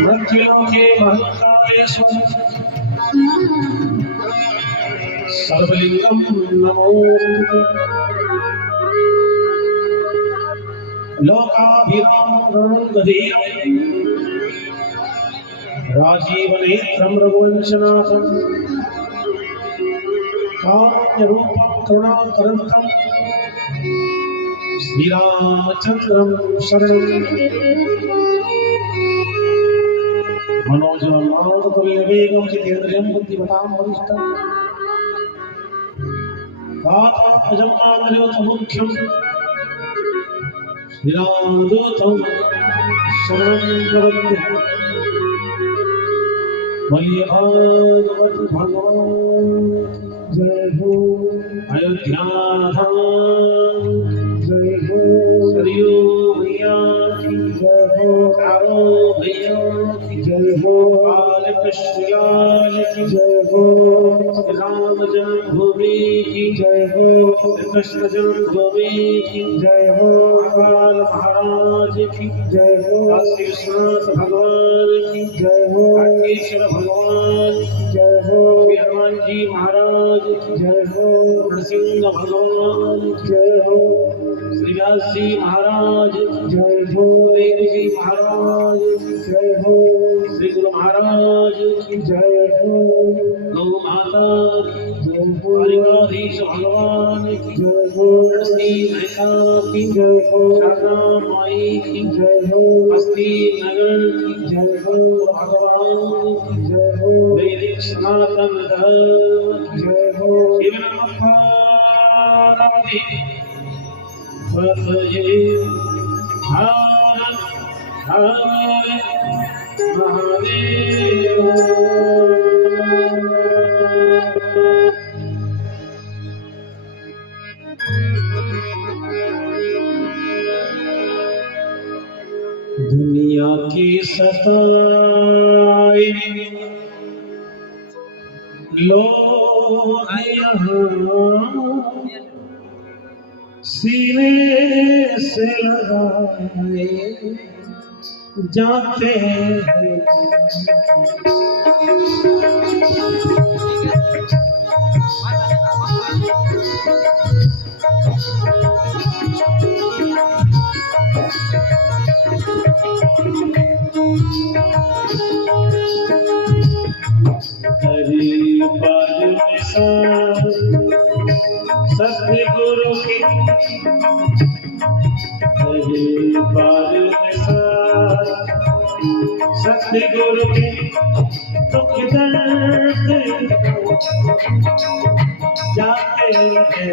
मृत्युलोके महत्कालेषु सर्वलिंगं नमो लोकाभिरामं राजीवनेत्रं रघुवंशनाथं कारुण्यरूपं करुणाकरन्तं श्रीरामचन्द्रं शरणं मनोजमानतुल्यवेगं जितेन्द्रियं बुद्धिमतां वरिष्ठं वातात्मजं मातृयोतमुख्यं श्रीरामदूतं शरणं प्रपद्ये मय्यभागवत भगवान् जय हो अयोध्याधाम जय हो सरयू मैया की जय हो चारो भैया की जय हो बाल कृष्ण लाल की जय हो राम जन्मभूमि की जय हो कृष्ण जन्मभूमि की जय हो बाल महाराज की जय हो श्री विश्वनाथ भगवान की जय हो ईश्वर भगवान की जय हो हनुमान जी महाराज की जय हो नरसिंह भगवान की जय हो श्री व्यास जी महाराज की जय हो देव जी महाराज की जय हो श्री गुरु महाराज की जय हो गौ माता की जय हो द्वारिकाधीश भगवान की जय हो श्री महिषा की जय हो शारदा माई की जय हो बस्ती नगर की जय हो भगवान की जय हो वैदिक सनातन धर्म की जय हो शिवनाथादि भजये हर हर महादेव। दुनिया की सताई लोग यहाँ सीने से लगाए जाते हैं सतगुरु की सतगुरु के दुख दर्द जाते हैं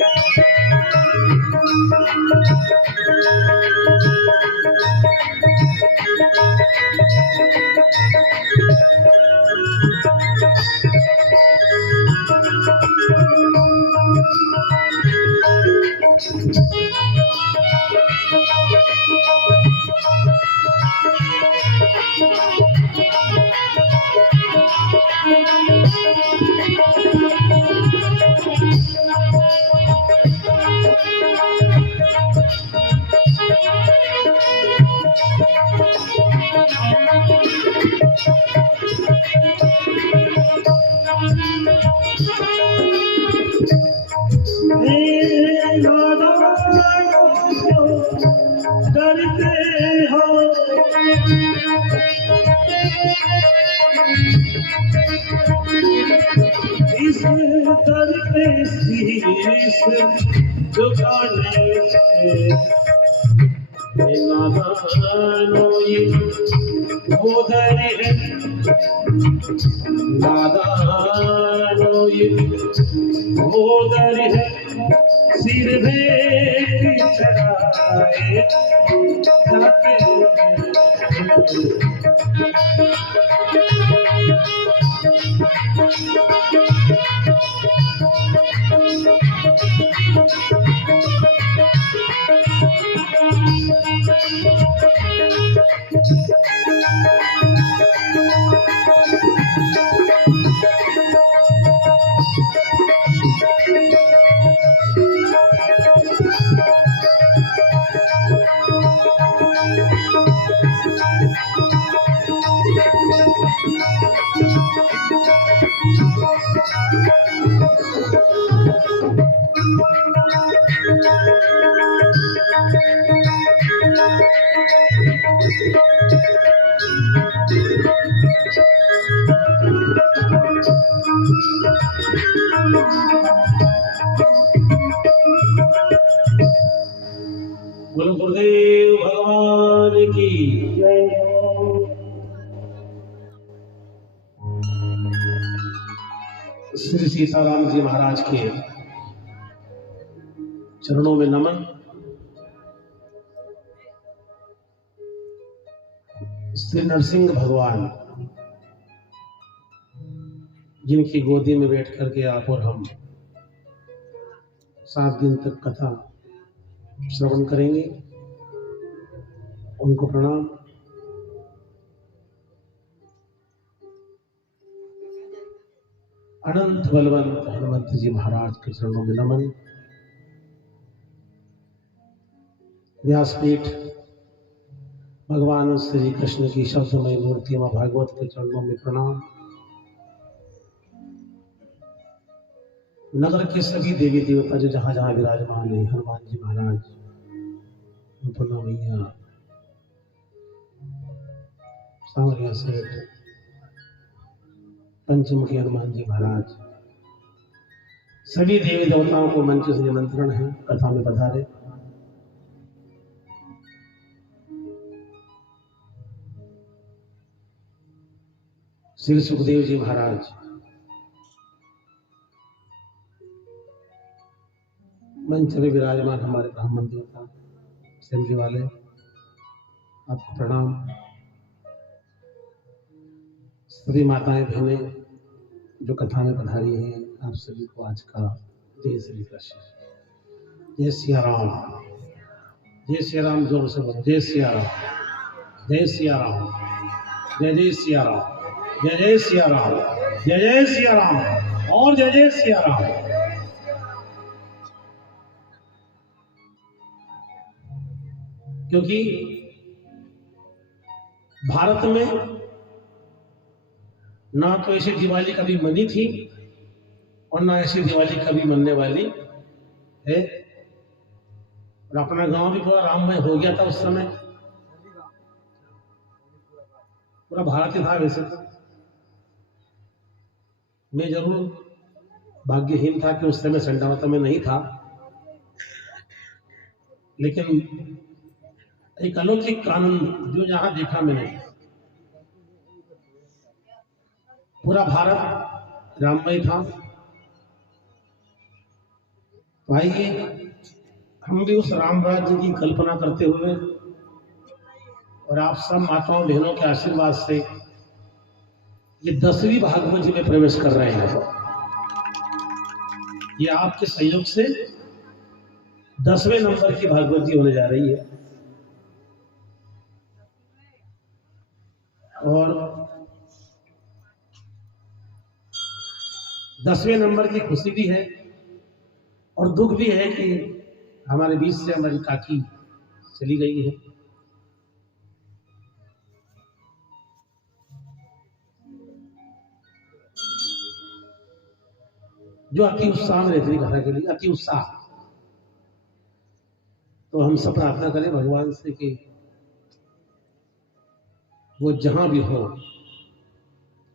डरते हो इस दर पे शीश झुकाने से नादानो ये उधर है नादानो ये उधर है सिर भेंट चढ़ाए जाते हैं बोलो गुरुदेव भगवान की जय। श्री सीताराम जी महाराज के चरणों में नमन। श्री नरसिंह भगवान जिनकी गोदी में बैठ करके आप और हम 7 दिन तक कथा श्रवण करेंगे, उनको प्रणाम। अनंत बलवंत हनुमंत जी महाराज के चरणों में नमन। व्यासपीठ भगवान श्री कृष्ण की शब्दमय मूर्ति मां भागवत के चरणों में प्रणाम। नगर के सभी देवी देवता जो जहां जहां विराजमान है, हनुमान जी महाराज, रूपना मैया, सांवरिया सेठ, पंचमुखी हनुमान जी महाराज, सभी देवी देवताओं को मंच से निमंत्रण है, कथा में पधारे। श्री सुखदेव जी महाराज मंच में विराजमान हमारे ब्राह्मण देवता असेंबली वाले, आपको प्रणाम। सभी माताएं बहनें जो कथा में पधारी हैं, आप सभी को आज का जय श्री कृष्ण, जय सिया राम, जय सिया राम। जोर से बोलो जय सिया राम, जय सिया राम, जय जय सिया राम, जय जय सिया राम, जय जय सिया राम और जय जय सिया राम। क्योंकि भारत में ना तो ऐसी दिवाली कभी मनी थी और ना ऐसी दिवाली कभी मनने वाली है। और अपना गांव भी पूरा राममय हो गया था उस समय, पूरा भारत ही था। वैसे तो मैं जरूर भाग्यहीन था कि उस समय संडावता में नहीं था, लेकिन एक अलौकिक कानून जो यहां देखा मैंने, पूरा भारत राममय था। तो आइए हम भी उस राम राज्य की कल्पना करते हुए और आप सब माताओं बहनों के आशीर्वाद से ये 10वीं भागवत जी में प्रवेश कर रहे हैं। ये आपके सहयोग से 10वें नंबर की भागवत जी होने जा रही है। और 10वें नंबर की खुशी भी है और दुख भी है कि हमारे बीच से हमारी काकी चली गई है। जो अति उत्साह में रहती कथा के लिए, अति उत्साह। तो हम सब प्रार्थना करें भगवान से कि वो जहां भी हो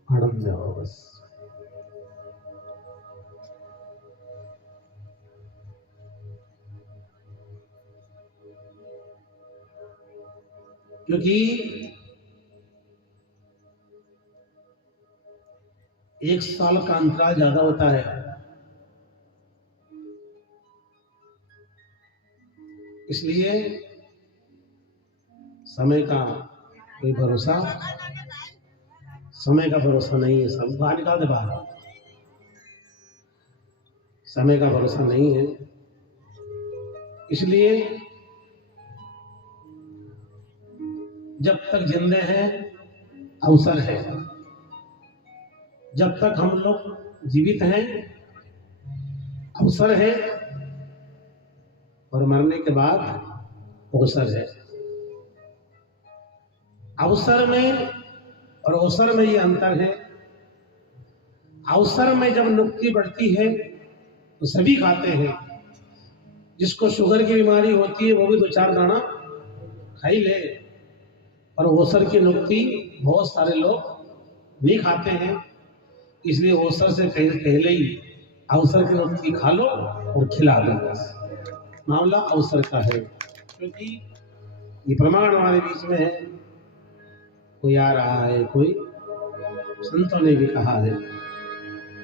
आनंद में हो बस। क्योंकि एक साल का अंतराल ज्यादा होता है, इसलिए समय का कोई भरोसा, समय का भरोसा नहीं है। सब बाहर निकाल दे बाहर, समय का भरोसा नहीं है। इसलिए जब तक जिंदे हैं अवसर है, जब तक हम लोग जीवित हैं अवसर है, और मरने के बाद अवसर है। अवसर में और अवसर में ये अंतर है। अवसर में जब नुक्ति बढ़ती है तो सभी खाते हैं। जिसको शुगर की बीमारी होती है वो भी 2-4 दाना खा ही ले। और अवसर की नुक्ति बहुत सारे लोग नहीं खाते हैं, इसलिए अवसर से पहले ही अवसर की नुक्ति खा लो और खिला दो। मामला अवसर का है, क्योंकि ये प्रमाण हमारे बीच में है। कोई आ रहा है, कोई संतों ने भी कहा है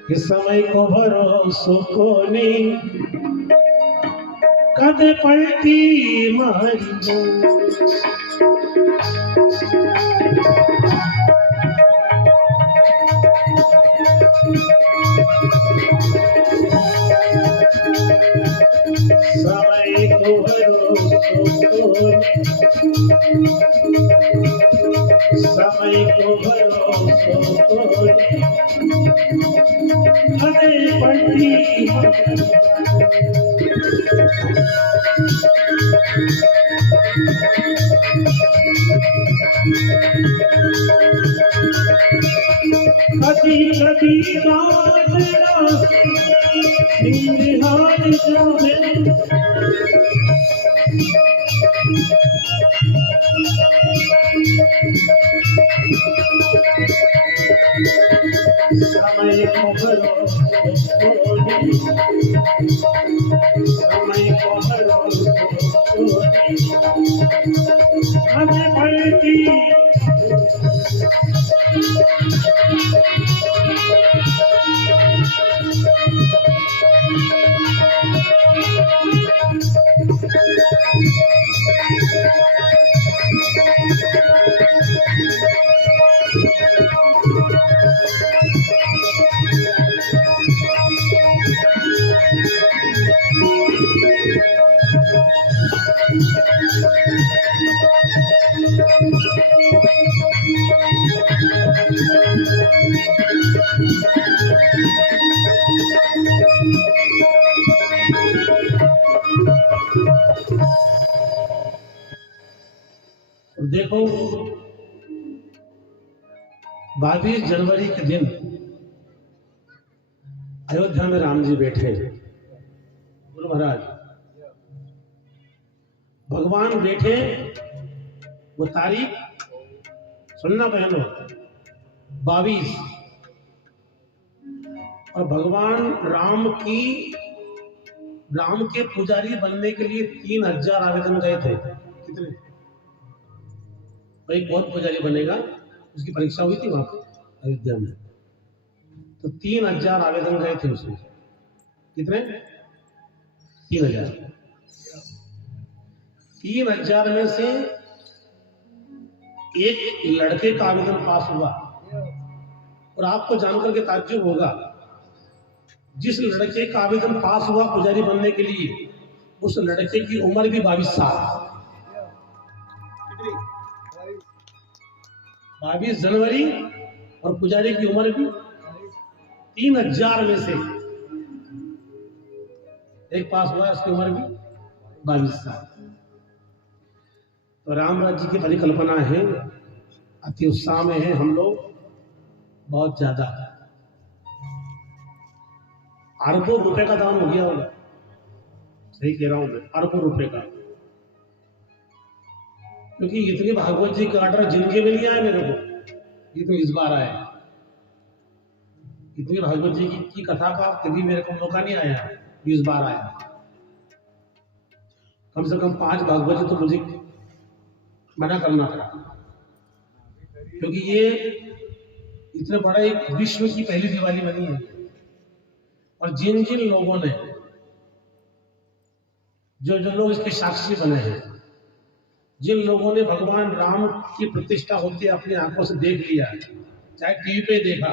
कि समय को भरोसो को नहीं, कद पलटी मारी समय को भरोसो को समय को भरोसो को कद पलटी कभी कभी बात निहाल जावे समय को भरोसो समय को भरोसो हमें पलटी देखो 22 जनवरी के दिन अयोध्या में राम जी बैठे। बोलो महाराज, भगवान बैठे, वो तारीख सुनना बहनों 22, और भगवान राम के पुजारी बनने के लिए 3000 आवेदन गए थे। कितने? भाई बहुत पुजारी बनेगा, उसकी परीक्षा हुई थी वहां पर अयोध्या में, तो 3000 आवेदन गए थे उसमें। कितने? 3000। 3000 में से एक लड़के का आवेदन पास हुआ। और आपको जानकर के ताज्जुब होगा, जिस लड़के का आवेदन पास हुआ पुजारी बनने के लिए, उस लड़के की उम्र भी 22 साल। 22 जनवरी, और पुजारी की उम्र भी 3000 में से एक पास हुआ, उसकी उम्र भी 22 साल। तो राम राज्य की परिकल्पना है, अति उत्साह में है हम लोग बहुत ज्यादा। अरबों रुपए का दान हो गया होगा, सही कह रहा हूं मैं, अरबों रुपए का। क्योंकि इतनी भागवत जी का ऑर्डर जिंदगी में नहीं आया मेरे को, ये तो इस बार आया। इतनी भागवत जी की कथा का कभी मेरे को मौका नहीं आया, इस बार आया। कम से कम 5 भागवत जी तो मुझे मना करना था, क्योंकि ये इतने बड़ा एक विश्व की पहली दिवाली बनी है। और जिन जिन लोगों ने, जो लोग इसके साक्षी बने हैं, जिन लोगों ने भगवान राम की प्रतिष्ठा होती अपनी आंखों से देख लिया, चाहे टीवी पे देखा,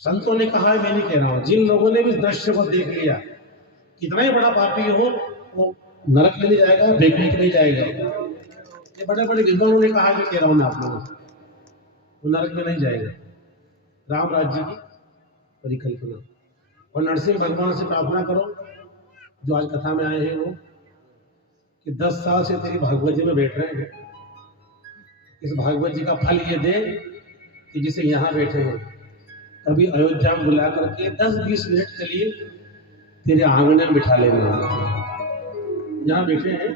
संतों ने कहा, मैं नहीं कह रहा हूं, जिन लोगों ने भी दृश्य को देख लिया, कितना ही बड़ा पापी हो वो नरक में नहीं जाएगा, देखने के नहीं जाएगा। ये बड़े बड़े विद्वानों ने कहा, कि कह रहा हूं मैं आप लोगों से, वो नरक में नहीं जाएगा। राम राज्य की परिकल्पना। और नरसिंह भगवान से प्रार्थना करो, जो आज कथा में आए हैं वो, कि 10 साल से तेरी भागवत जी में बैठ रहे हैं, इस भागवत जी का फल ये दे कि जिसे यहाँ बैठे हैं कभी अयोध्या में बुला करके 10-20 मिनट के लिए तेरे आंगने में बिठा लेना। यहाँ बैठे हैं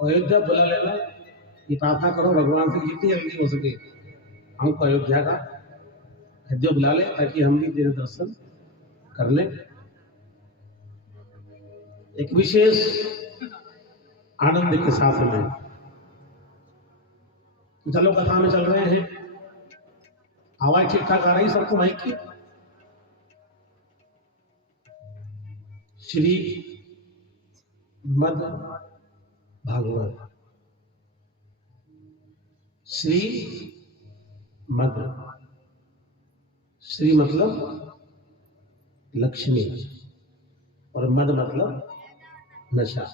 अयोध्या बुला लेना। ये प्रार्थना करो भगवान से जितनी जल्दी हो सके हमको अयोध्या का अयोध्या बुला ले ताकि हम भी तेरे दर्शन कर लें। एक विशेष आनंद के साथ में चलो कथा में चल रहे हैं। आवाज ठीक ठाक आ रही सबको माइक की? श्री मद भागवत, श्री मद, श्री मतलब लक्ष्मी और मद मतलब नशा।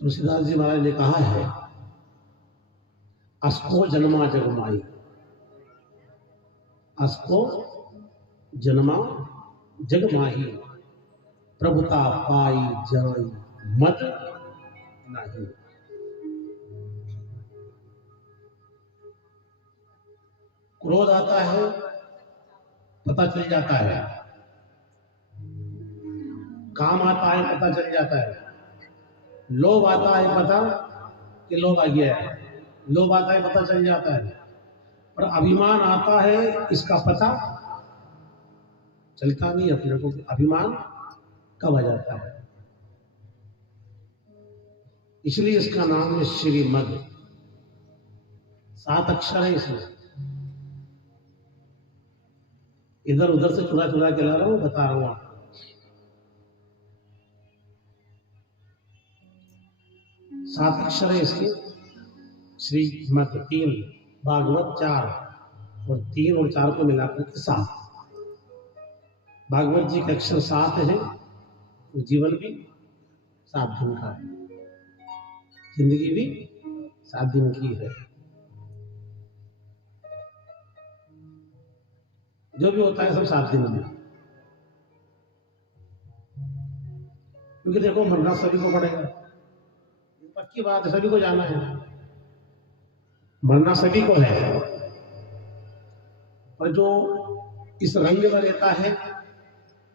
तुलसीदास जी महाराज ने कहा है अस्को जन्मा जगमाई, अस्को जन्मा जगमाही, प्रभुता पाई जाई मद नहीं। क्रोध आता है पता चल जाता है, काम आता है पता चल जाता है, लोभ आता है पता कि लोभ आ गया है, लोभ आता है पता चल जाता है, और अभिमान आता है इसका पता चलता नहीं अपने को। अभिमान कब आ जाता है? इसलिए इसका नाम है श्रीमद। 7 अक्षर है इसमें। इधर उधर से चुरा चुरा के ला रहा हूं, बता रहा हूं आपको। 7 अक्षर है इसके। श्रीमद 3, भागवत 4, और 3 और 4 को मिलाकर के 7। भागवत जी के अक्षर 7 हैं और जीवन भी 7 दिन का है, जिंदगी भी 7 दिन की है। जो भी होता है सब 7 दिन में, क्योंकि देखो मरना सभी को पड़ेगा, पक्की बात है, सभी को जाना है, मरना सभी को है। और जो इस रंग में रहता है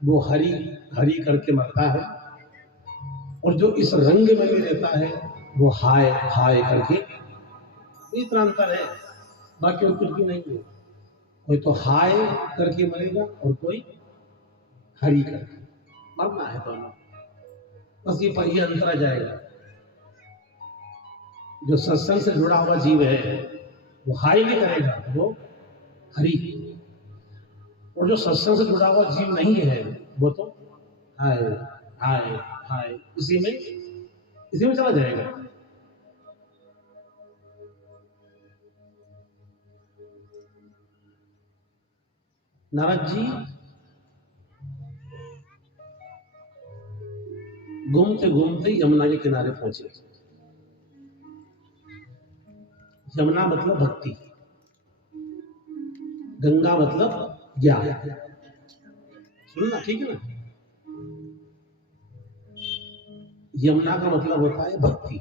वो हरि हरि करके मरता है, और जो इस रंग में भी रहता है वो हाय हाय करके। इतना अंतर है, बाकी और कुछ भी नहीं है। कोई तो हाय करके मरेगा और कोई हरि करके। मरना है दोनों, बस ये अंतर आ जाएगा। जो सत्संग से जुड़ा हुआ जीव है वो हाय नहीं करेगा, वो हरि। और जो सत्संग से जुड़ा हुआ जीव नहीं है वो तो हाय हाय हाय इसी में चला जाएगा। नारद जी घूमते घूमते यमुना के किनारे पहुंचे। यमुना मतलब भक्ति, गंगा मतलब ज्ञान। सुनना ठीक है ना? यमुना का मतलब होता है भक्ति,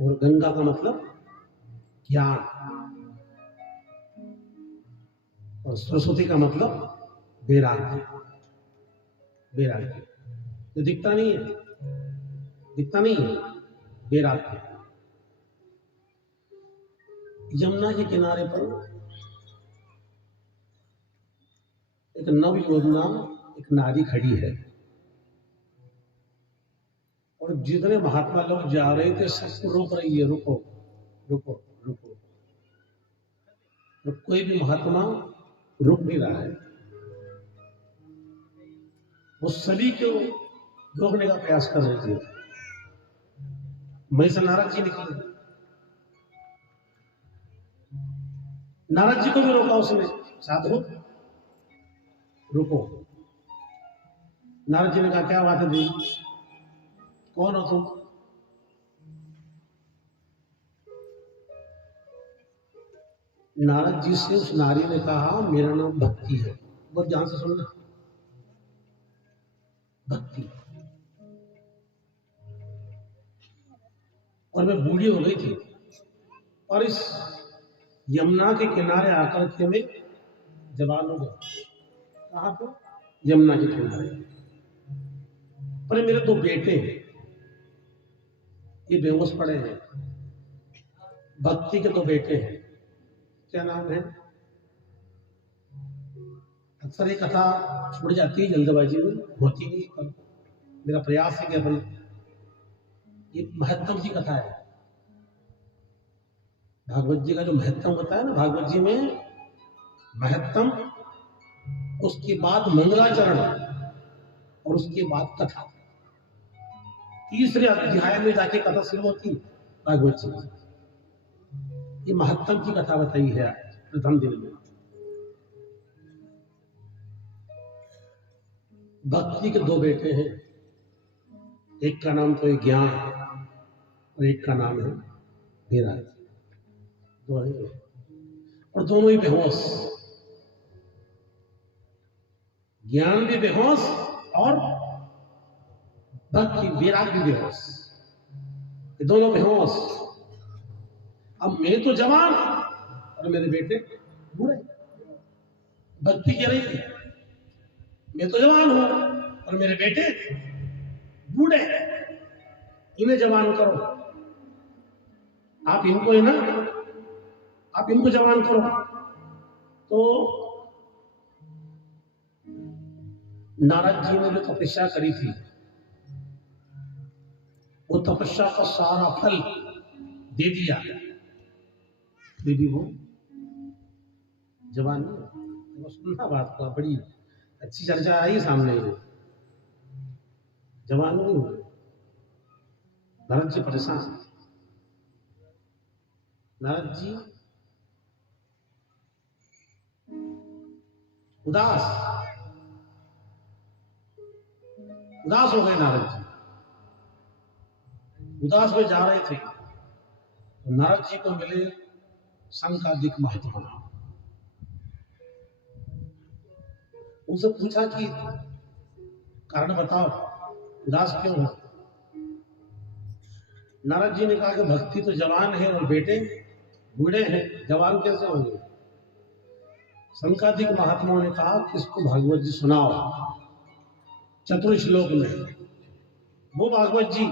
और गंगा का मतलब ज्ञान, और सरस्वती का मतलब वैराग्य। वैराग्य तो दिखता नहीं है, वैराग्य। यमुना के किनारे पर एक नवयोजना एक नारी खड़ी है, और जितने महात्मा लोग जा रहे थे सबको रोक रही है, रुको रुको रुको। तो कोई भी महात्मा रुक नहीं रहा है, वो सभी को रोकने का प्रयास कर रहे थे। वहीं से नारद जी निकले, नारद जी को भी रोका उसने, साधु रुको। नारद जी ने कहा क्या बात है जी, कौन हो तुम? नारद जी से उस नारी ने कहा मेरा नाम भक्ति है। बहुत ध्यान से सुनना, भक्ति। मैं बूढ़ी हो गई थी और इस यमुना के किनारे आकर के मैं जवान हो गया। कहाँ पे? यमुना के किनारे। पर मेरे 2 बेटे हैं, ये बेहोश पड़े हैं। भक्ति के 2 बेटे हैं। क्या नाम है? अक्सर ये कथा छूट जाती है जल्दबाजी में, होती नहीं। पर मेरा प्रयास है कि अपन, ये महत्तम की कथा है। भागवत जी का जो महत्तम होता है ना, भागवत जी में महत्तम, उसके बाद मंगलाचरण और उसके बाद कथा। तीसरे अध्याय में जाके कथा शुरू होती भागवत जी की। ये महत्तम की कथा बताई है प्रथम दिन में। भक्ति के 2 बेटे हैं, एक का नाम तो ज्ञान और एक का नाम है विराग। और दोनों ही बेहोश, ज्ञान भी बेहोश और भक्ति विराग भी बेहोश, ये दोनों बेहोश। अब मैं तो जवान और मेरे बेटे बूढ़े। भक्ति कह रही थी मैं तो जवान हूं और मेरे बेटे बूढ़े, इन्हें जवान करो। आप इनको है ना, आप इनको जवान करो। तो नारद जी ने जो तपस्या करी थी, वो तपस्या का सारा फल दे दिया, फिर भी वो जवान नहीं। वो सुनना बात का बड़ी अच्छी चर्चा आई सामने, जवान नहीं हुए। नारद जी परेशान, नारद जी उदास हो गए। नारद जी उदास में जा रहे थे, नारद जी को मिले संकादिक महात्मा। उनसे पूछा कि कारण बताओ, उदास क्यों हो? नारद जी ने कहा कि भक्ति तो जवान है और बेटे बूढ़े हैं, जवान कैसे होंगे? संकादिक महात्माओं ने कहा कि इसको भागवत जी सुनाओ चतुर श्लोक में। वो भागवत जी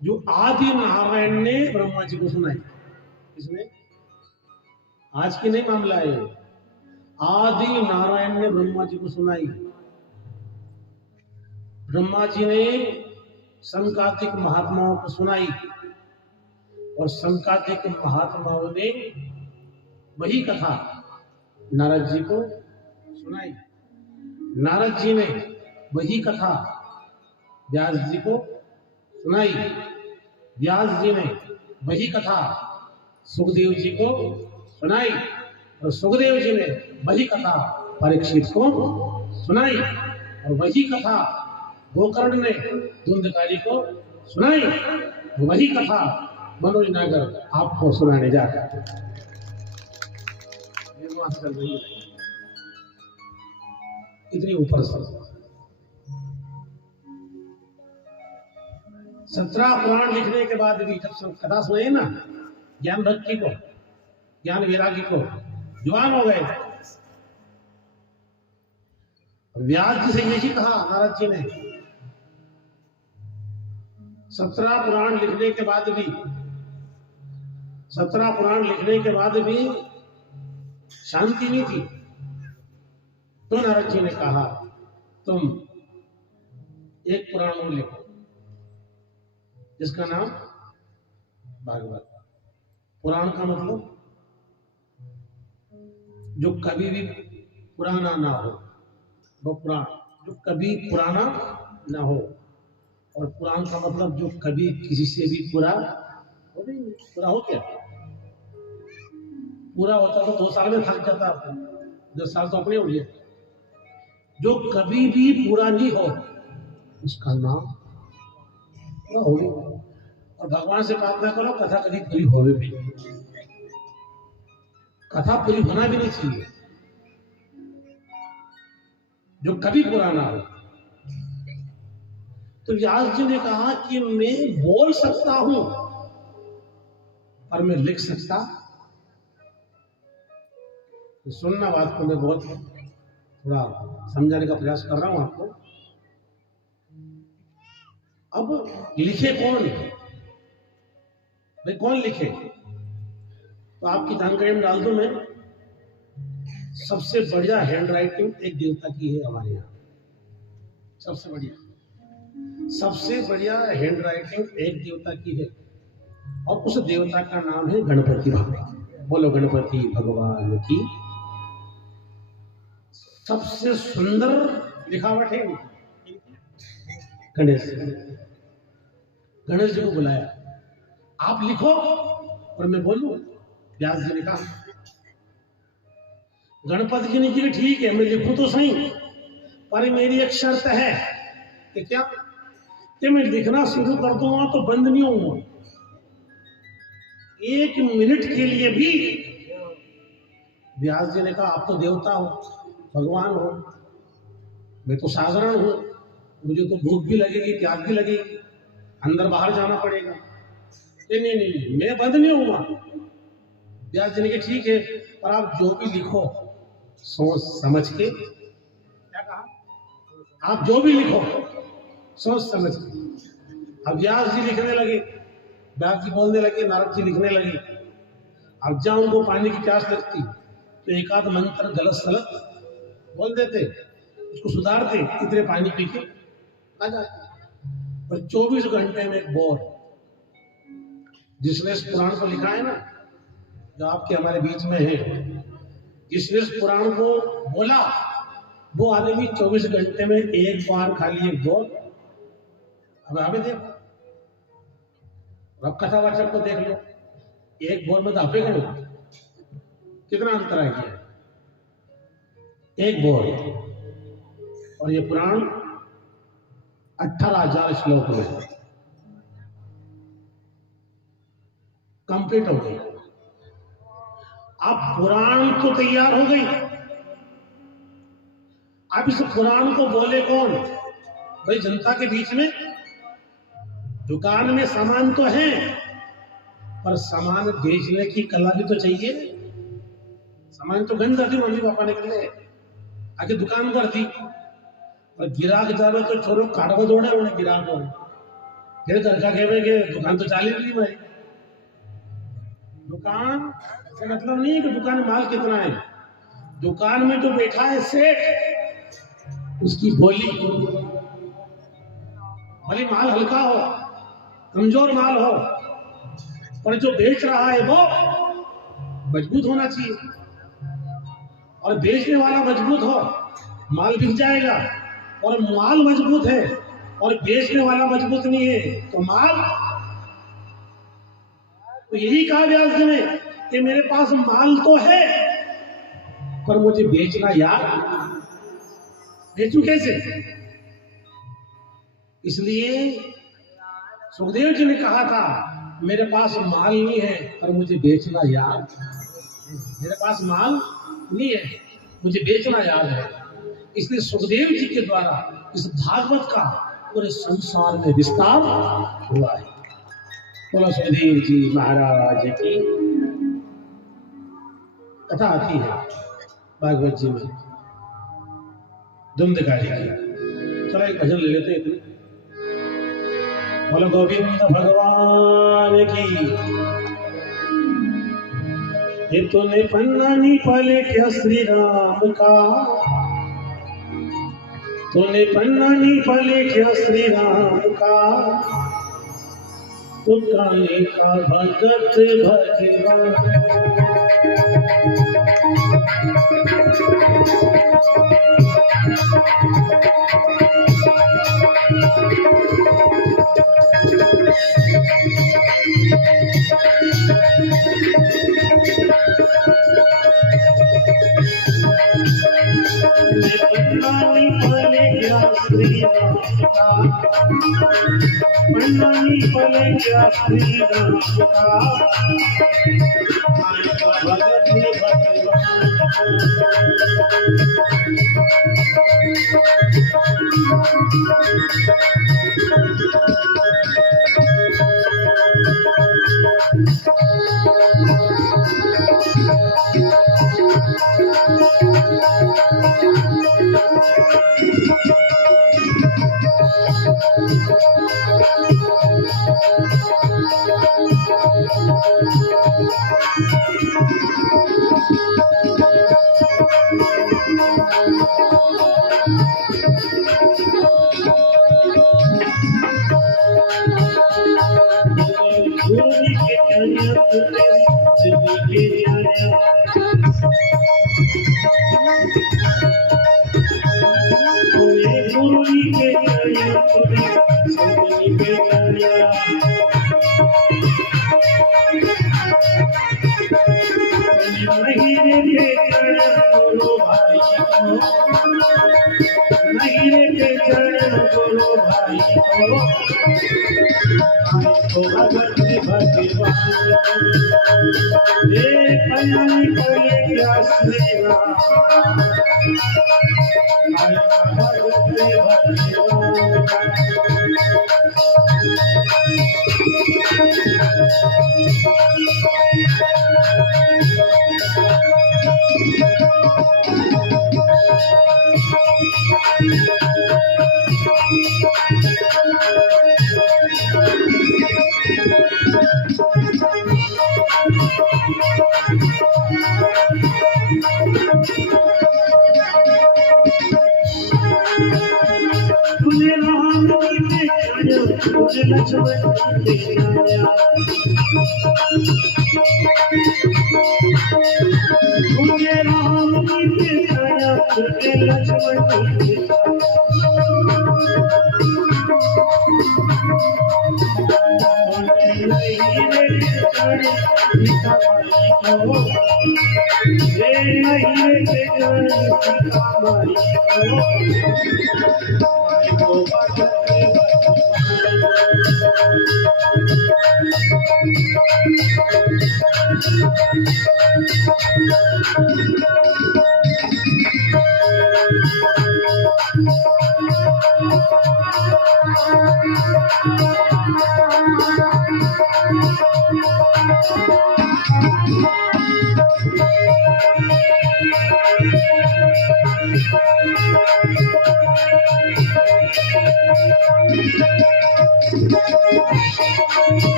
जो आदि नारायण ने ब्रह्मा जी को सुनाई। इसमें आज की नहीं मामला है, आदि नारायण ने ब्रह्मा जी को सुनाई। ब्रह्मा जी ने संकादिक महात्माओं को सुनाई और संकादिक महात्माओं ने वही कथा नारद जी को सुनाई। नारद जी ने वही कथा व्यास जी को सुनाई। व्यास जी ने वही कथा सुखदेव जी को सुनाई और सुखदेव जी ने वही कथा परीक्षित को सुनाई और वही कथा गोकर्ण ने धुंधकारी को सुनाई। वही कथा मनोज नागर आपको सुनाने जा रहा है। इतनी ऊपर से 17 पुराण लिखने के बाद भी जब कथा सुनाई ना ज्ञान भक्ति को, ज्ञान वैरागी को, जवान हो गए। व्यास जी से यही कहा नारद जी ने, 17 पुराण लिखने के बाद भी, 17 पुराण लिखने के बाद भी शांति नहीं थी। तो नारद जी ने कहा तुम एक पुराण लिखो जिसका नाम भागवत। पुराण का मतलब जो कभी भी पुराना ना हो, वो पुराण जो कभी पुराना ना हो। और पुराण का मतलब जो कभी किसी से भी पूरा हो नहीं। पूरा हो क्या? पूरा होता तो 2 साल में थक जाता, 10 साल तो अपने हो गए। जो कभी भी पूरा नहीं हो उसका नाम पूरा हो गया। और भगवान से प्रार्थना करो कथा कभी पूरी होवे भी, कथा पूरी होना भी नहीं चाहिए जो कभी पूरा ना हो। तो व्यास जी ने कहा कि मैं बोल सकता हूं पर मैं लिख सकता। सुनना बात को, मैं बहुत थोड़ा समझाने का प्रयास कर रहा हूं आपको। अब लिखे कौन भाई, कौन लिखे? तो आपकी जानकारी में डाल दूं मैं, सबसे बढ़िया हैंड राइटिंग एक देवता की है हमारे यहाँ। सबसे बढ़िया हैंड राइटिंग एक देवता की है, और उस देवता का नाम है गणपति भगवान। बोलो गणपति भगवान की। सबसे सुंदर लिखावट है गणेश जी को बुलाया, आप लिखो और मैं बोलूं। व्यास जी ने कहा, गणपति जी ने कहा ठीक है मैं लिखूं तो सही, पर मेरी एक शर्त है कि क्या कि मैं लिखना शुरू कर दूंगा तो बंद नहीं होऊंगा, 1 मिनट के लिए भी। व्यास जी ने कहा आप तो देवता हो, भगवान हो, मैं तो साधारण हूं, मुझे तो भूख भी लगेगी, प्यास भी लगेगी, अंदर बाहर जाना पड़ेगा। नहीं मैं बंद नहीं होऊंगा। व्यास जी ने कहा ठीक है, पर आप जो भी लिखो सोच समझ के। क्या कहा? आप जो भी लिखो सोच समझ के। अब व्यास जी लिखने लगे, व्यास जी बोलने लगे, नारद जी लिखने लगे। अब जहाँ उनको पानी की प्यास लगती तो एक आध मंत्र गलत सलत बोल देते, उसको सुधारते, इतने पानी पी के आ जाते। और 24 घंटे में एक बोर, जिसने इस पुराण को लिखा है ना, जो आपके हमारे बीच में है, जिसने इस पुराण को बोला, वो आदमी 24 घंटे में एक बार खाली एक बोर। अब हमें देखो, अब कथावाचक को देख लो, एक बोर में तो आपे गए कितना अंतर आ गया, एक बोर। और ये पुराण 18,000 श्लोक में कंप्लीट हो गई। अब पुराण तो तैयार हो गई, अब इस पुराण को बोले कौन भाई? जनता के बीच में। दुकान में सामान तो है, पर सामान बेचने की कला भी तो चाहिए। सामान तो गंज दी मम्मी पापा ने कर ले, आगे दुकान कर दी, और गिराक जावे तो छोरो काटवा दौड़े उन्हें गिराक को, फिर घर का कहेंगे दुकान तो चाली रही भाई। दुकान से मतलब नहीं कि दुकान में माल कितना है, दुकान में जो बैठा है सेठ, उसकी बोली, भले माल हल्का हो, कमजोर माल हो, पर जो बेच रहा है वो मजबूत होना चाहिए। और बेचने वाला मजबूत हो, माल बिक जाएगा। और माल मजबूत है और बेचने वाला मजबूत नहीं है तो माल। तो यही कहा व्यास जी ने कि मेरे पास माल तो है, पर मुझे बेचना यार, बेचूं कैसे? इसलिए सुखदेव जी ने कहा था, मेरे पास माल नहीं है पर मुझे बेचना याद। मेरे पास माल नहीं है, मुझे बेचना याद है। इसलिए सुखदेव जी के द्वारा इस भागवत का पूरे संसार में विस्तार हुआ है। बोलो सुखदेव जी महाराज की। कथा आती है भागवत जी में, धुंधकारी की। चलो एक भजन ले लेते हैं। बोलो गोविंद भगवान की। ये तूने पन्ना नहीं पाले क्या श्री राम का, तूने पन्ना नहीं पाले क्या श्री राम का, तू काले का भगत भगवान। पन्नानी पले क्या श्री राम का, भगत भगवान।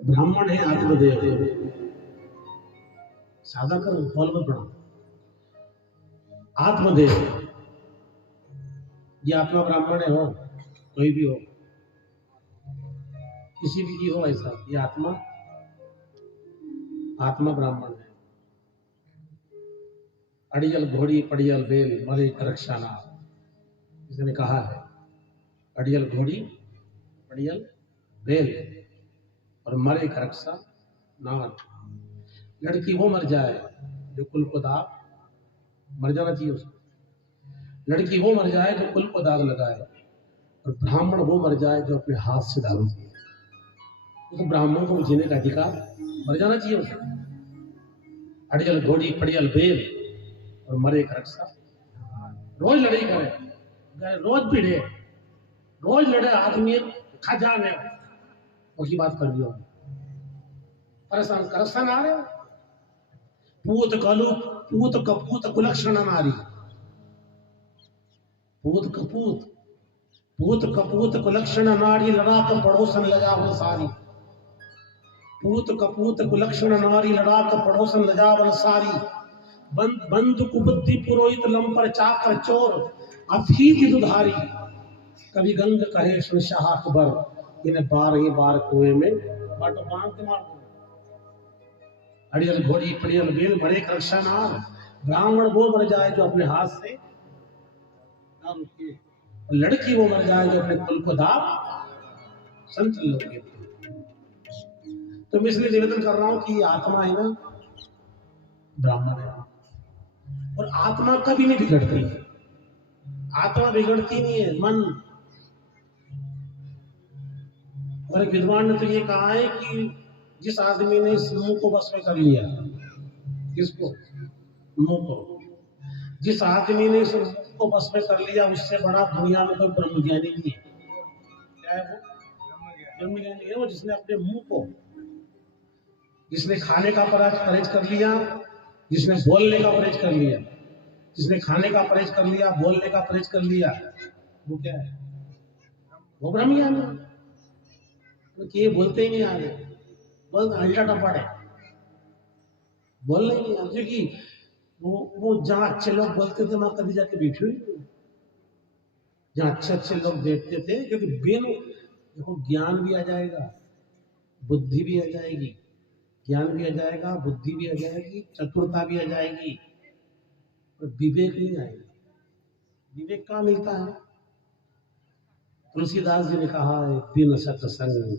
ब्राह्मण है आत्मदेव। सादा करो, हॉल में पढ़ो। आत्मदेव, ये आत्मा ब्राह्मण है, हो कोई भी हो, किसी भी की हो ऐसा, ये आत्मा ब्राह्मण है। अड़ियल घोड़ी पड़ियल बेल मरे रक्षाना, इसने कहा है। अड़ियल घोड़ी पड़ियल बेल और मरे का रक्षा नान। लड़की वो मर जाए जो कुल को दाग, मर जाना चाहिए उसको। लड़की वो मर जाए जो कुल को दाग लगाए, और ब्राह्मण वो मर जाए जो अपने हाथ से दाग लगाए। तो ब्राह्मण को जीने का अधिकार, मर जाना चाहिए उसे। अड़ियल घोड़ी पड़ियल बेल और मरे का रक्षा। रोज लड़ाई करे, रोज भिड़े, रोज लड़े आदमी खजाने उसकी बात कर दियो, परेशान करसान आ रहे। पूत कलु पूत कपूत कुलक्षण नारी, पूत कपूत पूत कपूत कुलक्षण नारी, लड़ा कर पड़ोसन लजावन सारी। पूत कपूत कुलक्षण नारी, लड़ा कर पड़ोसन लजावन सारी। बंधु कुबुद्धि पुरोहित लंपर चाकर चोर, अफीक दुधारी। कभी गंग कहे सुन शाह अकबर, इन्हें 12 बार कुएं में बाटो बांध के मार दो। अड़ियल घोड़ी पड़ियल बेल मरे का रक्षा नार। ब्राह्मण वो मर जाए जो अपने हाथ से दाग के, और लड़की वो मर जाए जो अपने कुल को दाग संचल लगे। तो मैं इसलिए निवेदन कर रहा हूं कि आत्मा है ना, ब्राह्मण है, और आत्मा कभी नहीं बिगड़ती। आत्मा बिगड़ती नहीं है, मन। और एक विद्वान ने तो ये कहा है कि जिस आदमी ने इस मुंह को बस में कर लिया, किसको? मुंह को। जिस आदमी ने इस मुंह को बस में कर लिया, उससे बड़ा दुनिया में कोई ब्रह्मज्ञानी नहीं है। क्या है वो? ब्रह्मज्ञानी है वो जिसने अपने मुंह को, जिसने खाने का परहेज कर लिया, जिसने बोलने का परहेज कर लिया, जिसने खाने का परहेज कर लिया, बोलने का परहेज कर लिया, वो क्या है? वो ब्रह्मज्ञानी। तो ये बोलते ही नहीं आ रहे, बस अल्टा टपड़ है, बोलने ही नहीं आ, क्योंकि वो जहां अच्छे लोग बोलते थे वहां कभी जाके बैठे ही नहीं, जहां अच्छे लोग बैठते थे, क्योंकि देखो ज्ञान भी आ जाएगा, बुद्धि भी आ जाएगी, ज्ञान भी आ जाएगा, बुद्धि भी आ जाएगी, चतुरता भी आ जाएगी, पर विवेक नहीं आएगा। विवेक कहाँ मिलता है? तुलसीदास जी ने कहा है, बिन सत्संग,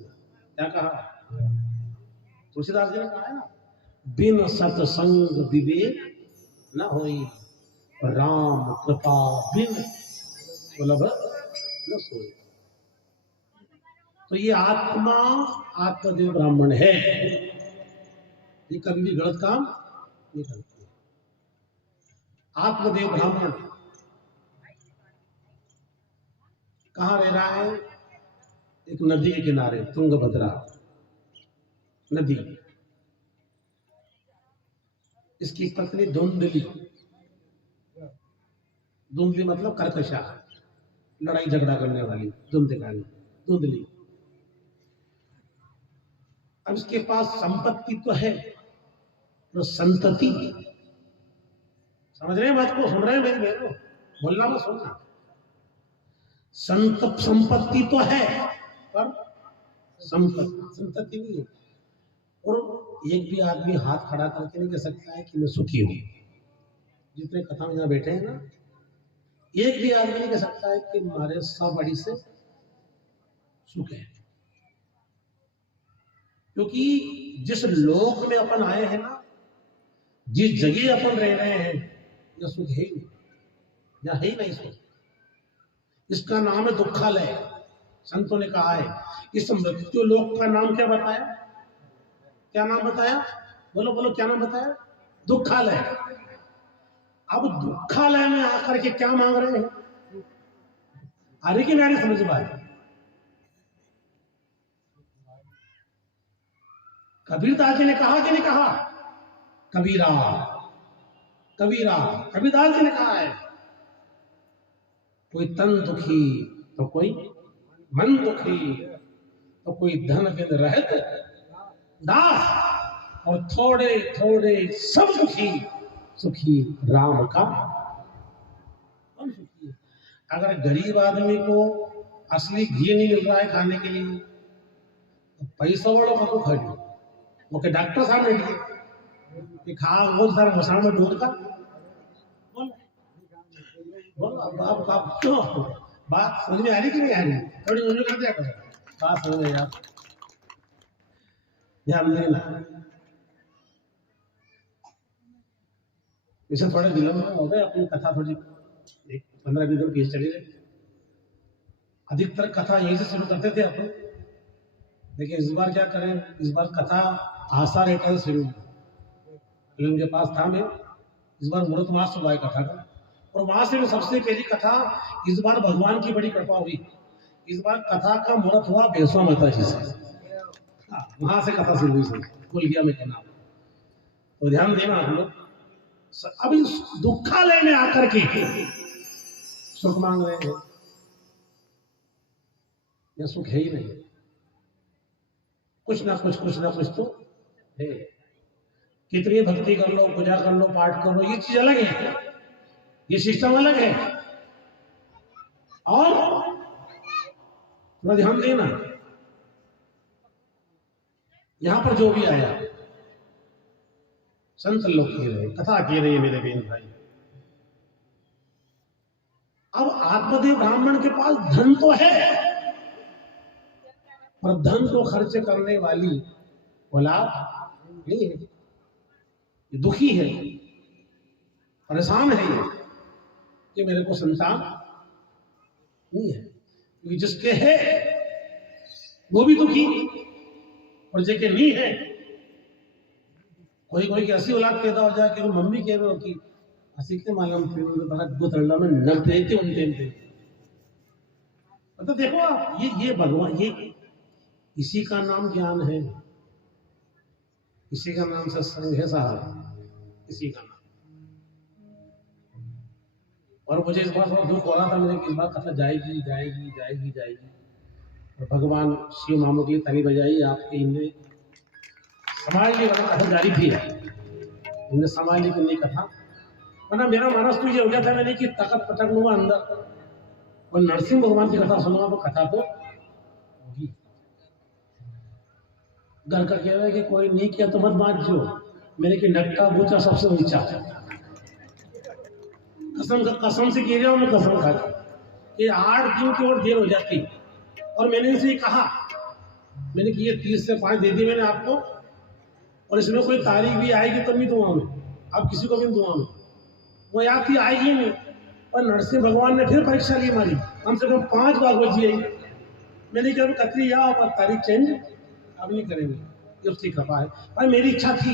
क्या कहा? तुलसीदास जी ने कहा है ना, बिन सत्संग विवेक न होई, राम कृपा बिन सुलभ न सोई। तो ये आत्मा आत्मदेव ब्राह्मण है, ये कभी भी गलत काम नहीं करती। आत्मदेव ब्राह्मण कहाँ रह रहा है? एक नदी के किनारे, तुंगभद्रा नदी। इसकी पत्नी धुंधली, धुंधली मतलब कर्कशा, लड़ाई झगड़ा करने वाली, धुंधली। अब इसके पास संपत्ति तो है, तो संतति, समझ रहे हैं बात को? सुन रहे हैं मेरी बहनों? बोलना मत, सुनना। संपत्ति तो है, पर संतति नहीं है। और एक भी आदमी हाथ खड़ा करके नहीं कह सकता है कि मैं सुखी हूं। जितने कथा में यहां बैठे हैं ना, एक भी आदमी नहीं कह सकता है कि हमारे सब बड़ी से सुख है, क्योंकि जिस लोक में अपन आए हैं ना, जिस जगह अपन रह रहे हैं, यह सुख है ही नहीं, या है ही नहीं सुख। इसका नाम है दुखालय। संतों ने कहा है, इस मृत्यु लोक का नाम क्या बताया? क्या नाम बताया? बोलो बोलो, क्या नाम बताया? दुखालय। अब दुखालय में आकर के क्या मांग रहे हैं? आ रही कि नहीं समझ बात? कबीरदास जी ने कहा कि नहीं कहा? कबीरा कबीरदास जी ने कहा है, कोई तन दुखी तो कोई मन दुखी, तो कोई धन बिन रहत दास, और थोड़े थोड़े सब दुखी, सुखी राम का कौन सुखी है? अगर गरीब आदमी को असली घी नहीं मिल रहा है खाने के लिए, तो पैसा वालों को खा लो, वो के डॉक्टर साहब ने दिए खा, वो सारा मसाला में दूध का आप क्यों? बात समझ में आ रही कि नहीं आ रही? थोड़ी उन्हें कर दिया करो, बात समझ में यार, ध्यान देना। इसे थोड़े दिनों में हो गए अपनी कथा, थोड़ी 15-20 दिन पीछे चले गए। अधिकतर कथा यहीं से शुरू करते थे अपन, लेकिन इस बार क्या करें? इस बार कथा आशा रेटर से शुरू, उनके पास था मैं, इस बार मुहूर्त मास हुआ है कथा का, और वहां से सबसे पहली कथा, इस बार भगवान की बड़ी कृपा हुई, इस बार कथा का मुहूर्त हुआ बेसवा माता जी से, वहां से कथा शुरू हुई, भूल गया मैं क्या नाम। तो ध्यान देना हम लोग। अब इस दुखालय में आकर के सुख मांग रहे हैं, यह सुख है ही नहीं, कुछ ना कुछ तो है। कितनी भक्ति कर लो, पूजा कर लो, पाठ कर लो, ये चीज अलग है, ये सिस्टम अलग है। और थोड़ा ध्यान देना, यहां पर जो भी आया, संत लोग कह रहे, कथा कह रही है मेरे बहन भाई। अब आत्मदेव ब्राह्मण के पास धन तो है, पर धन को खर्च करने वाली औलाद नहीं है, ये दुखी है, परेशान है ये कि मेरे को संतान नहीं है। क्योंकि जिसके है वो भी दुखी, और जिसके नहीं है, कोई की ऐसी औलाद पैदा हो जाए कि वो मम्मी कह रहे हो कि Así que मालूम थे उनके पास गुतरला में नग थे कि उन थे मतलब देखो आप ये भगवान ये इसी का नाम ज्ञान है, इसी का नाम सत्संग है साहब, इसी का नाम। और मुझे इस बात बहुत दुख हो रहा था मुझे कि इस बार कथा जाएगी जाएगी जाएगी जाएगी और भगवान शिव मामू की ताली बजाई आपके इनने समाज की कथा जारी थी, इनने समाज की नहीं कथा वरना मेरा मानस तो ये हो गया था मैंने कि तकत पटक लूंगा अंदर और नरसिंह भगवान की कथा सुनूंगा तो कथा तो होगी। घर का कह रहा है कि कोई नहीं किया तो मत बांट जो, मैंने कि नक्का बूचा सबसे ऊंचा, कसम से कह रहा हूं मैं कसम खा कि 8 दिन की और देर हो जाती और मैंने इनसे कहा मैंने कि ये 30 से 5 दे दी मैंने आपको और इसमें कोई तारीख भी आएगी तब भी दूंगा मैं, अब किसी को भी दूंगा मैं, वो याद थी आएगी नहीं। और नरसिंह भगवान ने फिर परीक्षा ली हमारी, कम से कम 5 बार बची आई। मैंने कहा कतरी या और तारीख चेंज अब नहीं करेंगे, ये उसकी कृपा है। भाई मेरी इच्छा थी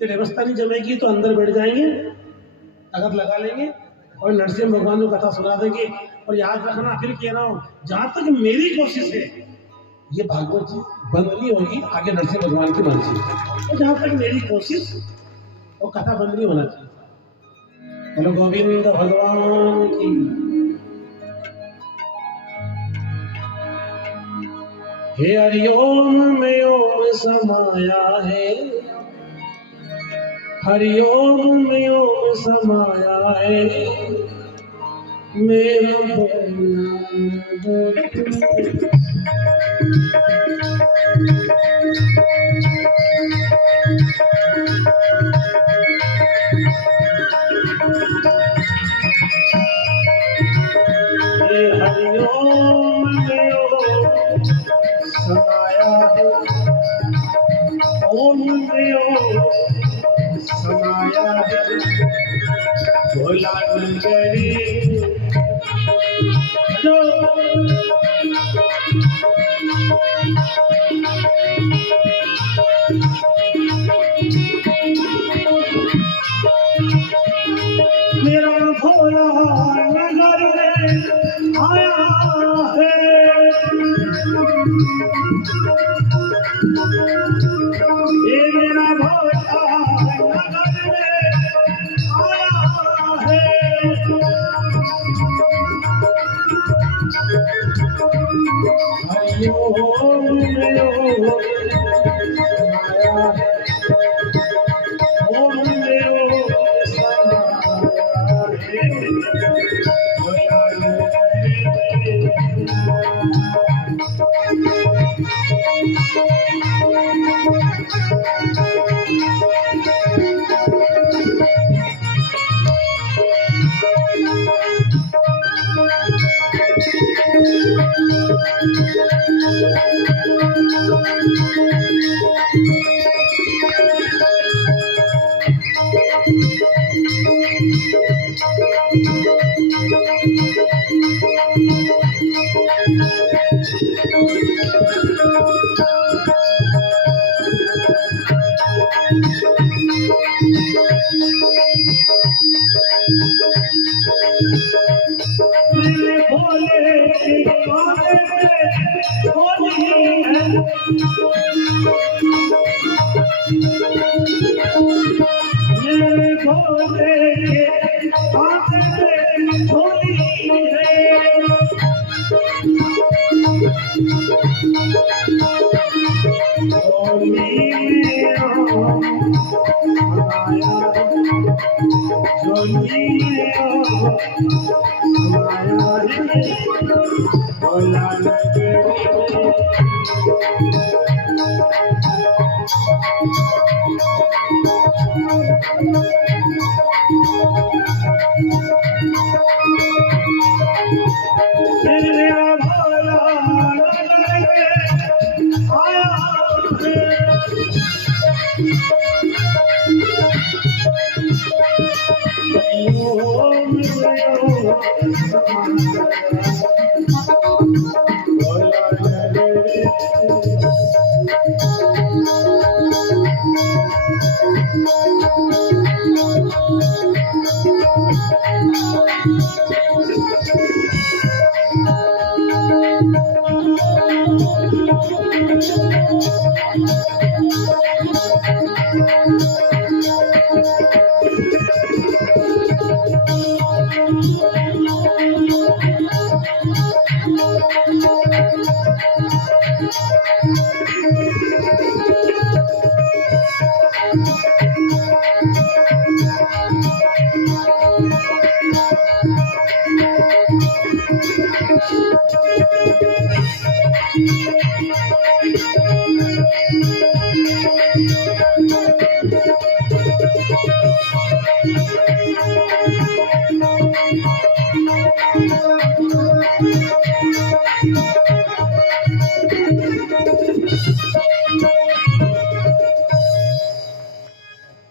कि व्यवस्था नहीं जमेगी तो अंदर बैठ जाएंगे, तगत लगा लेंगे और नरसिंह भगवान को कथा सुना देंगे। और याद रखना फिर कह रहा हूँ जहां तक मेरी कोशिश है ये भागवत जी बंद नहीं होगी, आगे नरसिंह भगवान की मर्जी है। तो जहां तक मेरी कोशिश वो कथा बंद नहीं होना चाहिए। बोलो गोविंद भगवान की। हे हरिओम में ओम समाया है, हरिओम में ओम समाया है, मेरा हरिओम में ओम समाया है, ओम में ओम समाया है, भोला नगरी जो मेरा भोला नगर में आया है, ये मेरा भोला नगर में आया है। हरिओम में ओम समाया है, ओम में ओम समाया है, भोला नगरी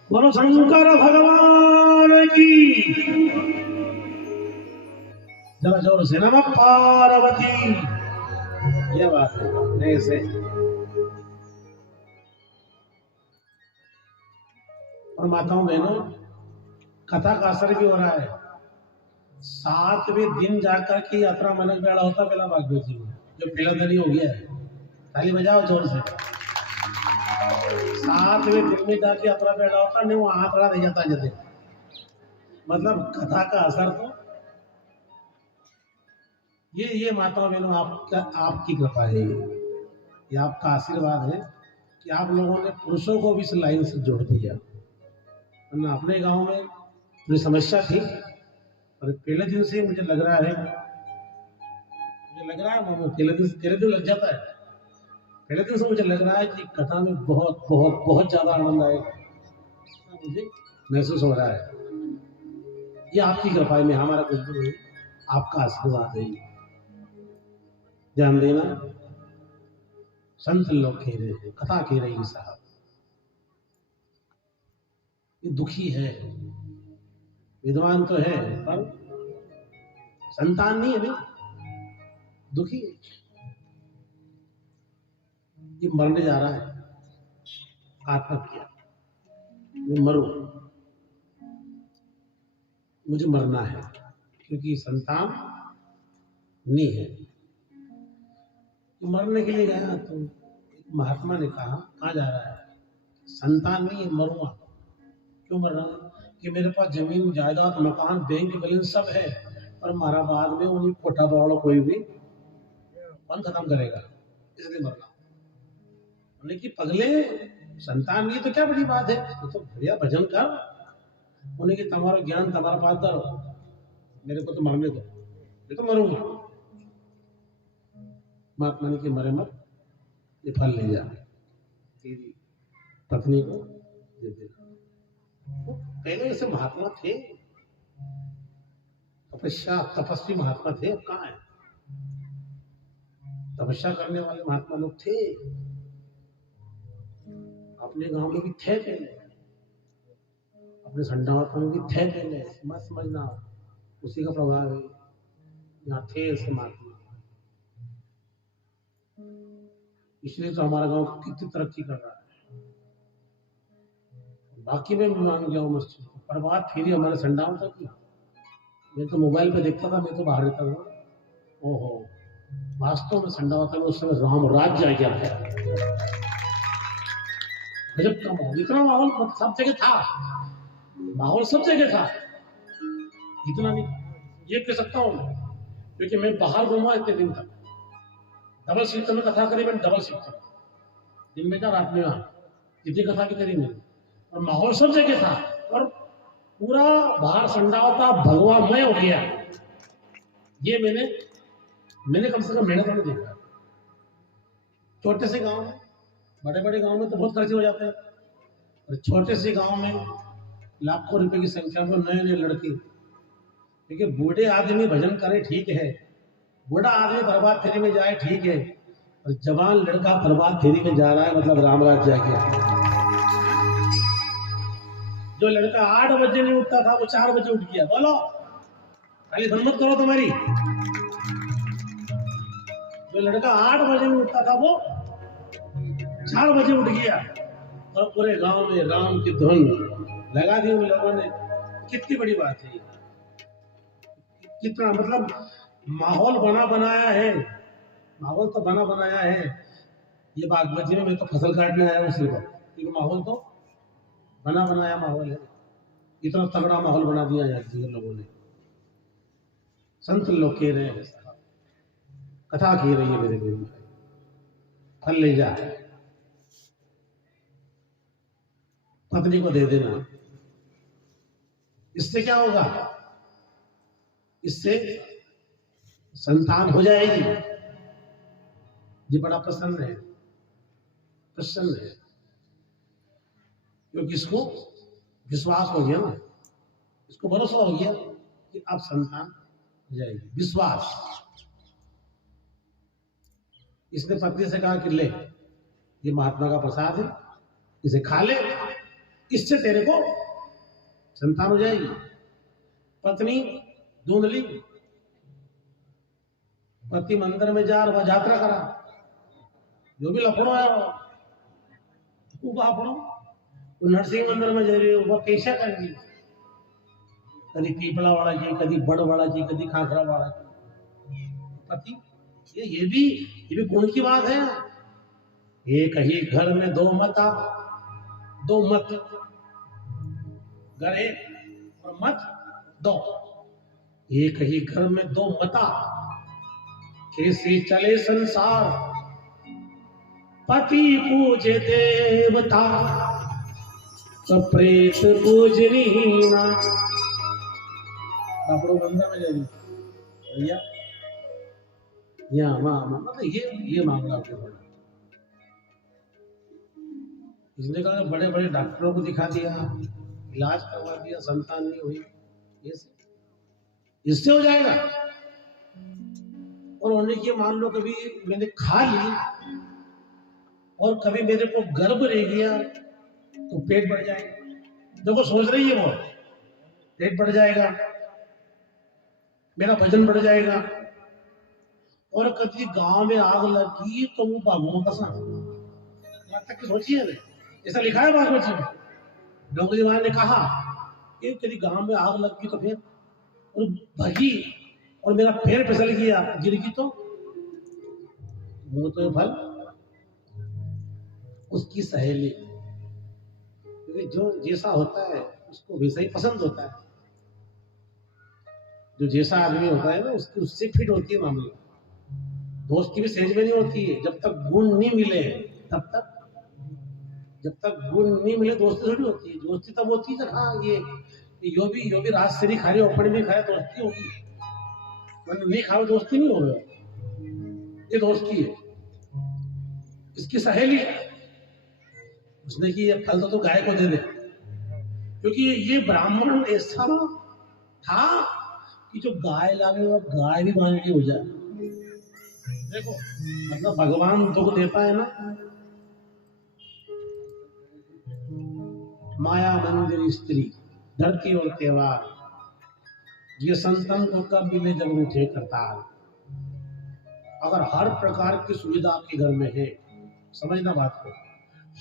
बोलो शंकर भगवान की। जरा जोर से नमः पार्वती। ये बात है नहीं से और माताओं बहनों, कथा का असर भी हो रहा है। 7वें दिन जाकर के यात्रा मनक बेड़ा होता पहला भागवत जी में, जो पहला दिन ही हो गया है। ताली बजाओ जोर से। 7वें दिन में जाके यात्रा बेड़ा होता नहीं, वो हाथ खड़ा नहीं जाता जैसे। मतलब कथा का असर तो ये माताओं बहनों आपकी कृपा है, ये आपका आशीर्वाद है कि आप लोगों ने पुरुषों को भी इस लाइन से जोड़ दिया। वरना अपने गांव में थोड़ी समस्या थी, और पहले दिन से मुझे लग रहा है पहले दिन लग जाता है। पहले दिन से मुझे लग रहा है कि कथा में बहुत बहुत बहुत ज्यादा आनंद आएगा, मुझे महसूस हो रहा है। ये आपकी कृपा है, मैं हमारा कुछ भी नहीं, आपका आशीर्वाद है। ध्यान देना, संत लोग कह रहे हैं, कथा कह रही है साहब, ये दुखी है, विद्वान तो है पर संतान नहीं है, नहीं दुखी है। ये मरने जा रहा है, आत्महत्या, मैं मरूं, मुझे मरना है क्योंकि संतान नहीं है। मरने के लिए गया तो महात्मा ने कहा, कहाँ जा रहा है? संतान नहीं है, मरूंगा। क्यों मर रहा है? कि मेरे पास जमीन जायदाद मकान बैंक बैलेंस सब है, पर मारा बाद में उन्हें कोठा बाड़ा कोई भी कौन खत्म करेगा, इसलिए मरना। उन्हें कि पगले, संतान नहीं तो क्या बड़ी बात है, तो भैया भजन कर। उन्हें कि तुम्हारा ज्ञान तुम्हारा बात करो, मेरे को तो मरने दो, मैं तो मरूंगा। महात्मा ने कि मरे मत, ये फल ले जा, तेरी पत्नी को दे दे। पहले ऐसे महात्मा थे, तपस्वी महात्मा थे, अब कहाँ है? तपस्या करने वाले महात्मा लोग थे, अपने गांव में भी थे पहले, अपने संडावत में भी थे पहले, मत समझना उसी का प्रभाव है। यहाँ थे ऐसे महात्मा, इसलिए तो हमारा गांव कितनी तरक्की कर रहा है। बाकी में मान गया हूँ मस्जिद, पर बात फिर हमारे संडाव तक की। मैं तो मोबाइल पे देखता था, मैं तो बाहर रहता था। ओहो, वास्तव में संडावत में उस समय राम राज्य आ गया है। गजब का माहौल, इतना माहौल सब जगह था, माहौल सब जगह था। इतना नहीं ये कह सकता हूँ क्योंकि मैं बाहर घूमा इतने दिन तक। डबल शिफ्ट में कथा करी, मैंने डबल शिफ्ट, दिन में क्या रात में वहां, इतनी कथा की करी मैंने। और माहौल सब जगह था, और पूरा बाहर संडावता भगवामय हो गया। ये मैंने कम से कम मेहनत में देखा। छोटे से गांव में, बड़े बड़े गांव में तो बहुत खर्चे हो जाते हैं, और छोटे से गांव में लाखों रुपए की संख्या में नए नए लड़के। क्योंकि बूढ़े आदमी भजन करे ठीक है, बूढ़ा आदमी प्रभात फेरी में जाए ठीक है, और जवान लड़का प्रभात फेरी में जा रहा है, मतलब रामराज जाके। जो लड़का 8 बजे नहीं उठता था वो 4 बजे उठ गया। बोलो खाली मत करो तुम्हारी। जो लड़का 8 बजे नहीं उठता था वो 4 बजे उठ गया, और पूरे गांव में राम की धुन लगा दी उन लोगों ने। कितनी बड़ी बात है, कितना मतलब माहौल बनाया है, माहौल तो बनाया है। ये बागमती में मैं तो फसल काटने आया हूँ सिर्फ, क्योंकि माहौल तो बनाया माहौल है। इतना तगड़ा माहौल बना दिया यार जी लोगों ने। संत लोग कह रहे हैं, कथा कह रही है मेरे दिल में, फल ले जा, पत्नी को दे देना। इससे क्या होगा? इससे संतान हो जाएगी। ये बड़ा प्रसन्न है, प्रसन्न है, क्योंकि इसको विश्वास हो गया ना, इसको भरोसा हो गया कि अब संतान हो जाएगी। विश्वास। इसने पत्नी से कहा कि ले, ये महात्मा का प्रसाद है, इसे खा ले, इससे तेरे को संतान हो जाएगी। पत्नी ढूंढ ली, पति मंदिर में जा रहा, यात्रा करा, जो भी लफड़ो है वो बापड़ो, वो नरसिंह मंदिर में जा रही है, वो कैसा करेगी, कभी पीपला वाला जी, कभी बड़ वाला जी, कभी खाखरा वाला जी। पति ये भी गुण की बात है। एक ही घर में दो मत, दो मत, घर एक और मत दो, एक ही घर में दो मता, कैसे चले संसार, पति पूजे देवता, प्रेत पूजनी ना। बापड़ो बंदा में जाएगी भैया, मतलब ये मामला आपके बड़ा। इसने कहा बड़े बड़े डॉक्टरों को दिखा दिया, इलाज करवा दिया, संतान नहीं हुई, इससे हो जाएगा। और होने की मान लो कभी मैंने खा ली और कभी मेरे को गर्भ रह गया तो पेट बढ़ जाएगा। देखो सोच रही है वो, पेट बढ़ जाएगा, मेरा वजन बढ़ जाएगा, और कभी गांव में आग लगी तो वो भागों का तक सोचिए ना, ऐसा लिखा है भागवत जी में। डोंगरी महाराज ने कहा कि कभी गांव में आग लगी तो फिर भगी और मेरा पैर फिसल गया, गिर गई तो वो तो फल उसकी सहेली, क्योंकि जो जैसा होता है उसको वैसा ही पसंद होता है। जो जैसा आदमी होता है ना उसकी उससे फिट होती है मामला। दोस्ती भी सहज में नहीं होती है, जब तक गुण नहीं मिले तब तक, जब तक गुण नहीं मिले दोस्ती थोड़ी होती है। दोस्ती तब होती है हाँ यो भी रात से नहीं खा रही, अपने भी खाया दोस्ती होगी, नहीं खाओ दोस्ती नहीं होगा, ये दोस्ती है। इसकी सहेली उसने की ये फल तो गाय को दे दे, क्योंकि ये ब्राह्मण ऐसा था कि जो गाय लागे वो गाय भी मांग के हो जाए। देखो मतलब भगवान दुख देता है ना, माया मंदिर स्त्री धरती और त्योहार, ये संतन को कब मिले जब उठे करतार। अगर हर प्रकार की सुविधा आपके घर में है, समझना बात को,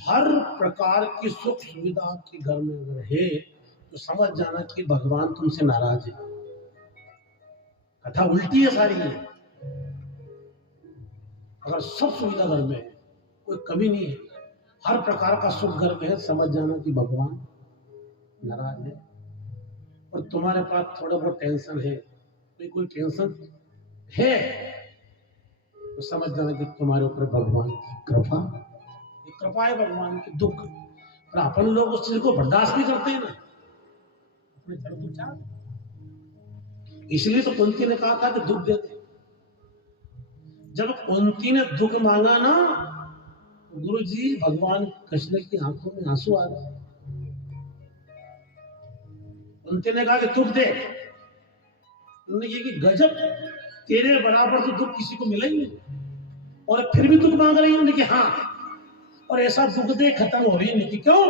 हर प्रकार की सुख सुविधा आपके घर में अगर है तो समझ जाना कि भगवान तुमसे नाराज है। कथा उल्टी है सारी है। अगर सब सुविधा घर में है, कोई कमी नहीं है, हर प्रकार का सुख घर में है, समझ जाना कि भगवान नाराज है। और तुम्हारे पास थोड़ा बहुत टेंशन है, कोई टेंशन है तो समझ जाना कि तुम्हारे ऊपर भगवान की कृपा है, भगवान की दुख। और अपन लोग उस चीज को बर्दाश्त भी करते हैं ना, अपने धर्म चाह। इसलिए तो कुंती ने कहा था कि दुख देते। जब कुंती ने दुख मांगा ना, गुरु जी भगवान कृष्ण की आंखों में आंसू आ गए। कुंती ने कहा कि दुख दे। उन्होंने ये कि गजब, तेरे बराबर तो दुख किसी को मिला ही नहीं, और फिर भी दुख मांग रही है कि हाँ, और ऐसा दुख दे खत्म हो रही नहीं। कि क्यों?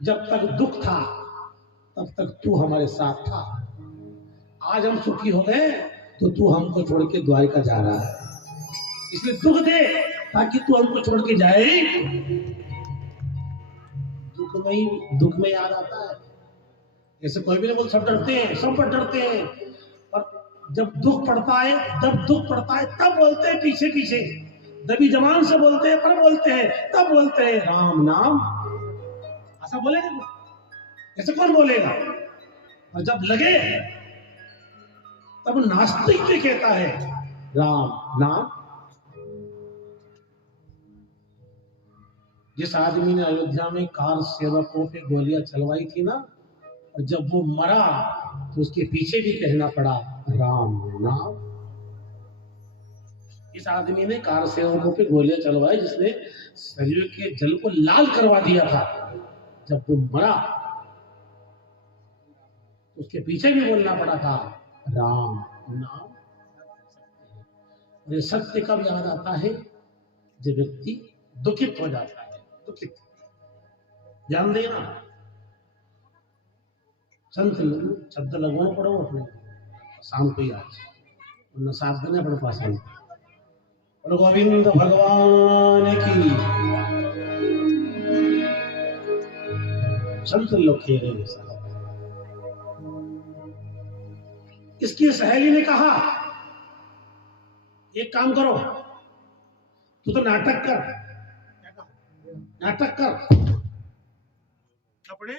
जब तक दुख था तब तक तू हमारे साथ था, आज हम सुखी हो गए तो तू हमको छोड़ के द्वारिका जा रहा है, इसलिए दुख दे ताकि तू हमको छोड़ के जाए। दुख में याद आता है। ऐसे कोई भी नहीं बोल, सब डरते हैं, सब पर डरते हैं, और जब दुख पड़ता है तब बोलते हैं पीछे पीछे, दबी जबान से बोलते हैं, पर बोलते हैं तब बोलते हैं राम नाम। ऐसा बोलेगा? ऐसे कौन बोलेगा? और जब लगे तब नास्तिक भी कहता है राम नाम। जिस आदमी ने अयोध्या में कार सेवकों पे गोलियां चलवाई थी ना, और जब वो मरा तो उसके पीछे भी कहना पड़ा राम नाम। इस आदमी ने कार सेवकों पे गोलियां चलवाई, जिसने शरीर के जल को लाल करवा दिया था। जब वो मरा उसके पीछे भी बोलना पड़ा था राम नाम। ये सत्य कब याद आता है? जब व्यक्ति दुखित हो जाता है। दुखित ध्यान देना, संत शब्द लगवाना पड़ो अपने शाम को ही आज, वरना साथ देने अपने पास आने। और गोविंद भगवान की संत लोग खेले। इसकी सहेली ने कहा एक काम करो, तू तो नाटक कर, नाटक कर कपड़े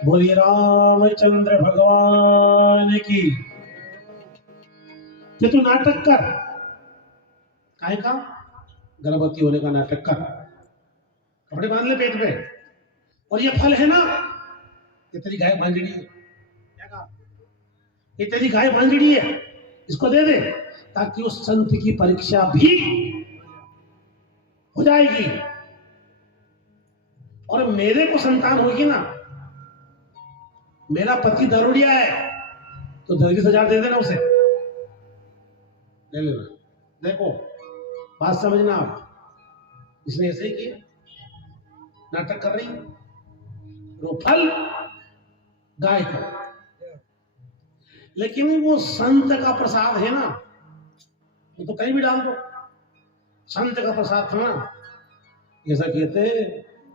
बोलिए रामचंद्र भगवान की। कि तू नाटक कर, काहे का? गर्भवती होने का नाटक कर, कपड़े बांध ले पेट पे, और ये फल है ना, ये तेरी गाय बांझड़ी है। क्या कहा? ये तेरी गाय बांझड़ी है, इसको दे दे, ताकि उस संत की परीक्षा भी हो जाएगी और मेरे को संतान होगी ना। मेरा पति दारूडिया है तो 10,000 दे देना उसे, ले लेना। देखो बात समझना आप, इसने ऐसे ही किया, नाटक कर रही वो फल गाय का, लेकिन वो संत का प्रसाद है ना, वो तो कहीं भी डाल दो, संत का प्रसाद था ना। ऐसा कहते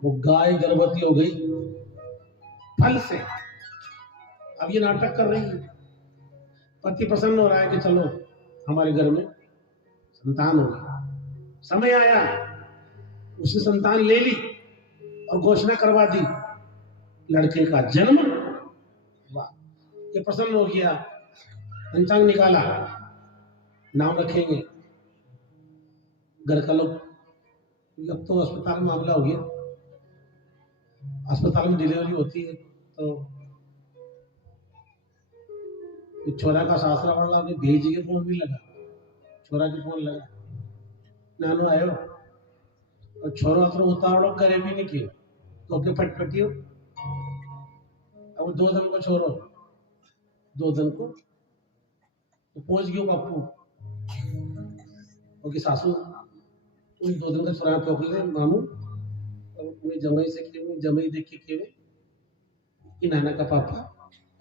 वो गाय गर्भवती हो गई फल से। अब ये नाटक कर रही है, पति प्रसन्न हो रहा है कि चलो हमारे घर में संतान होगी। समय आया, उसने संतान ले ली और घोषणा करवा दी, लड़के का जन्म। वाह, ये प्रसन्न हो गया, पंचांग निकाला, नाम रखेंगे। घर का लोग, अब तो अस्पताल में मामला हो गया, अस्पताल में डिलीवरी होती है तो छोरा का सासरा वाला भेज के फोन भी लगा, छोरा के फोन लगा, नानो आयो, और छोरो तो उतावड़ो करे भी नहीं किया तो के फटफटियो। अब 2 दिन को छोरो, 2 दिन को तो पहुंच गयो बापू, और सासू उन 2 दिन का छोरा तो ले मामू, और मैं जमाई से के जमाई देख के केवे कि नाना का पापा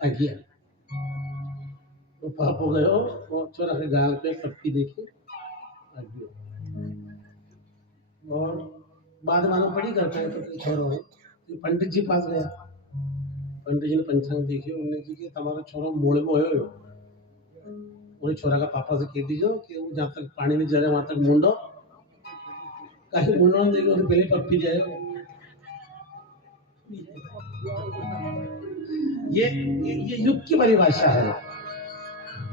आ गया। तो पापो गयो और छोरा के गाल पे पट्टी देखी आ गया, और बाद मालूम पड़ी करता है तो छोरो है। तो पंडित जी पास गया, पंडित जी ने पंचांग देखी, उन्होंने जी कि तुम्हारा छोरा मूल में होयो, उन्हें छोरा का पापा से कह दीजिए कि वो जहाँ तक पानी नहीं जा रहा वहां तक मुंडो, कहीं मुंडो नहीं देगा तो पहले पप्पी जाएगा। ये युग की परिभाषा है,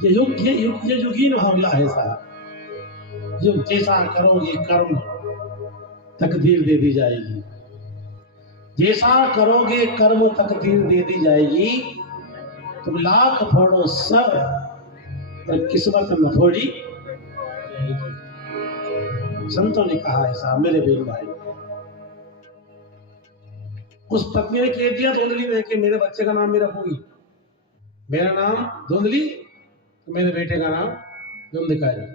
ये युगीन मामला है साहब। जो जैसा करोगे कर्म तकदीर दे दी जाएगी, जैसा करोगे कर्म तकदीर दे दी जाएगी। तुम लाख फोड़ो सर पर किस्मत न फोड़ी जाएगी। संतों ने कहा ऐसा मेरे बेल भाई। उस पत्नी ने कह दिया धुंधली ने कि मेरे बच्चे का नाम भी रखूंगी, मेरा नाम धुंधली, मेरे बेटे का नाम धुंधकारी,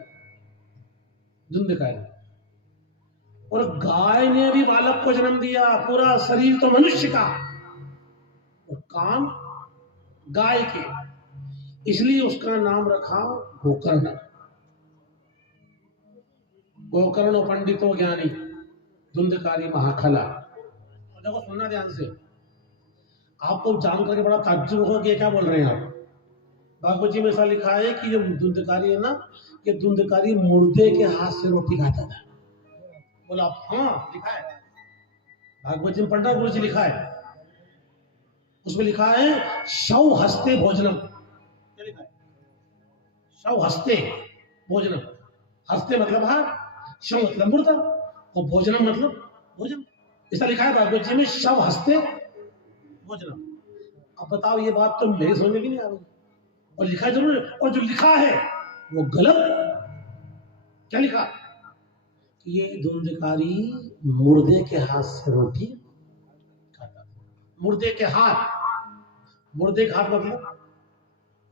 धुंधकारी। और गाय ने भी बालक को जन्म दिया, पूरा शरीर तो मनुष्य का और काम गाय के, इसलिए उसका नाम रखा गोकर्ण। गोकर्ण पंडितो ज्ञानी, धुंधकारी महाखला। देखो सुनना ध्यान से, आपको जान करके बड़ा ताज्जुब होगा कि क्या बोल रहे हैं आप। भागवत जी में ऐसा लिखा है कि जो धुंधकारी है ना, ये धुंधकारी मुर्दे के हाथ से रोटी खाता था। बोला हाँ, लिखा है भागवत जी में, पंडित गुरु जी लिखा है, उसमें लिखा है शव हस्ते भोजनम। क्या लिखा है? शव हस्ते भोजनम। हस्ते मतलब हाथ, शव मतलब मुर्दा, और भोजनम मतलब भोजन। ऐसा लिखा है भागवत जी में, शव हस्ते भोजनम। अब बताओ, ये बात तो मेरे समझ में भी नहीं आ रही, और लिखा जरूर है, और जो लिखा है वो गलत। क्या लिखा? ये धुंधकारी मुर्दे के हाथ से रोटी खाता। मुर्दे के हाथ, मुर्दे के हाथ मतलब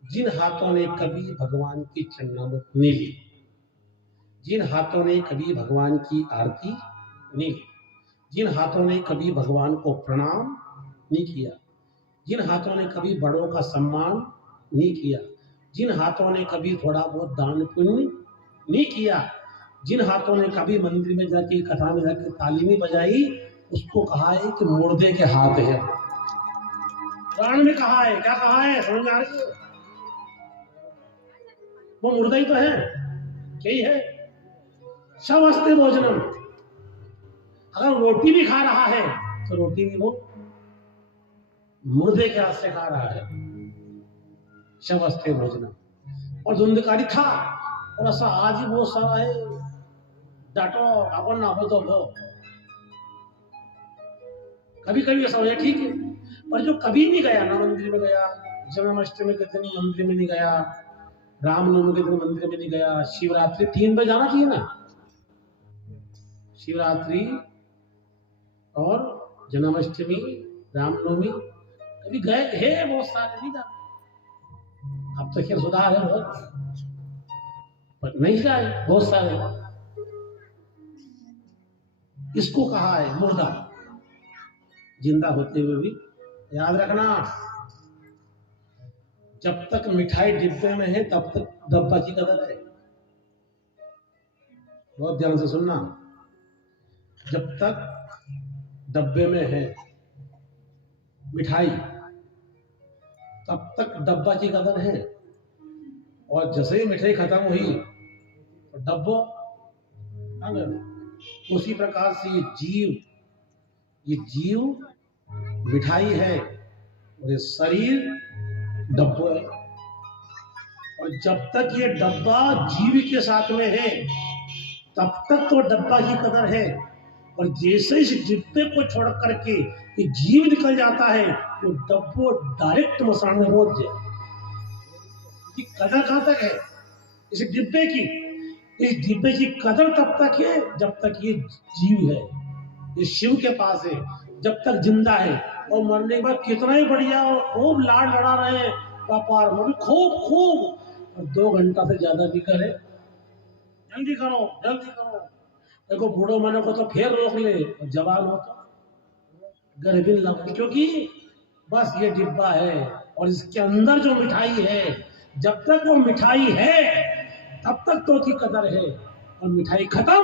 जिन हाथों ने कभी भगवान की चरणामृत नहीं ली, जिन हाथों ने कभी भगवान की आरती नहीं की, जिन हाथों ने कभी भगवान को प्रणाम नहीं किया, जिन हाथों ने कभी बड़ों का सम्मान नहीं किया, जिन हाथों ने कभी थोड़ा बहुत दान पुण्य नहीं किया, जिन हाथों ने कभी मंदिर में जाके कथा में जाके ताली नहीं बजाई, उसको कहा है कि मुर्दे के हाथ है। पुराण में कहा है, क्या कहा है समझ आ रही है? वो मुर्दा ही तो है, यही है शव हस्ते भोजनम। अगर रोटी भी खा रहा है तो रोटी भी वो मुर्दे के हाथ से खा रहा है, शव हस्ते भोजनम। और धुंधकारी था, और ऐसा आज ही बहुत सारा है, डांटो अपन ना हो तो हो, कभी कभी ऐसा हो जाए ठीक है, पर जो कभी नहीं गया ना मंदिर में गया, जन्माष्टमी के दिन मंदिर में नहीं गया, रामनवमी के दिन मंदिर में नहीं गया, शिवरात्रि 3 बजे जाना चाहिए ना, शिवरात्रि और जन्माष्टमी रामनवमी कभी गए हैं बहुत सारे, नहीं जाते। अब तो क्या सुधार है बहुत, पर नहीं जाए बहुत सारे। इसको कहा है मुर्दा, जिंदा होते हुए भी। याद रखना, जब तक मिठाई डिब्बे में है तब तक डब्बा की कदर है। बहुत ध्यान से सुनना, जब तक डब्बे में है मिठाई तब तक डब्बा की कदर है, और जैसे ही मिठाई खत्म हुई तो डब्बो। उसी प्रकार से ये जीव मिठाई है और ये शरीर डब्बो है। और जब तक ये डब्बा जीव के साथ में है तब तक तो डब्बा की कदर है, और जैसे इस डिब्बे को छोड़ करके ये जीव निकल जाता है तो डब्बो डायरेक्ट मसान में पहुंच जाए। कि कदर कहां तक है इस डिब्बे की? इस डिब्बे की कदर तब तक है जब तक ये जीव है, ये शिव के पास है, जब तक जिंदा है। और मरने के बाद कितना ही बढ़िया और खूब लाड लड़ा रहे हैं व्यापार में भी, खूब, और 2 घंटा से ज्यादा भी करे, जल्दी करो जल्दी करो। देखो बूढ़ो मनो को तो फिर रोक ले, और जवान हो तो गर्भिन लग, क्योंकि बस ये डिब्बा है और इसके अंदर जो मिठाई है, जब तक वो मिठाई है तब तक तो उसकी कदर है, और मिठाई खत्म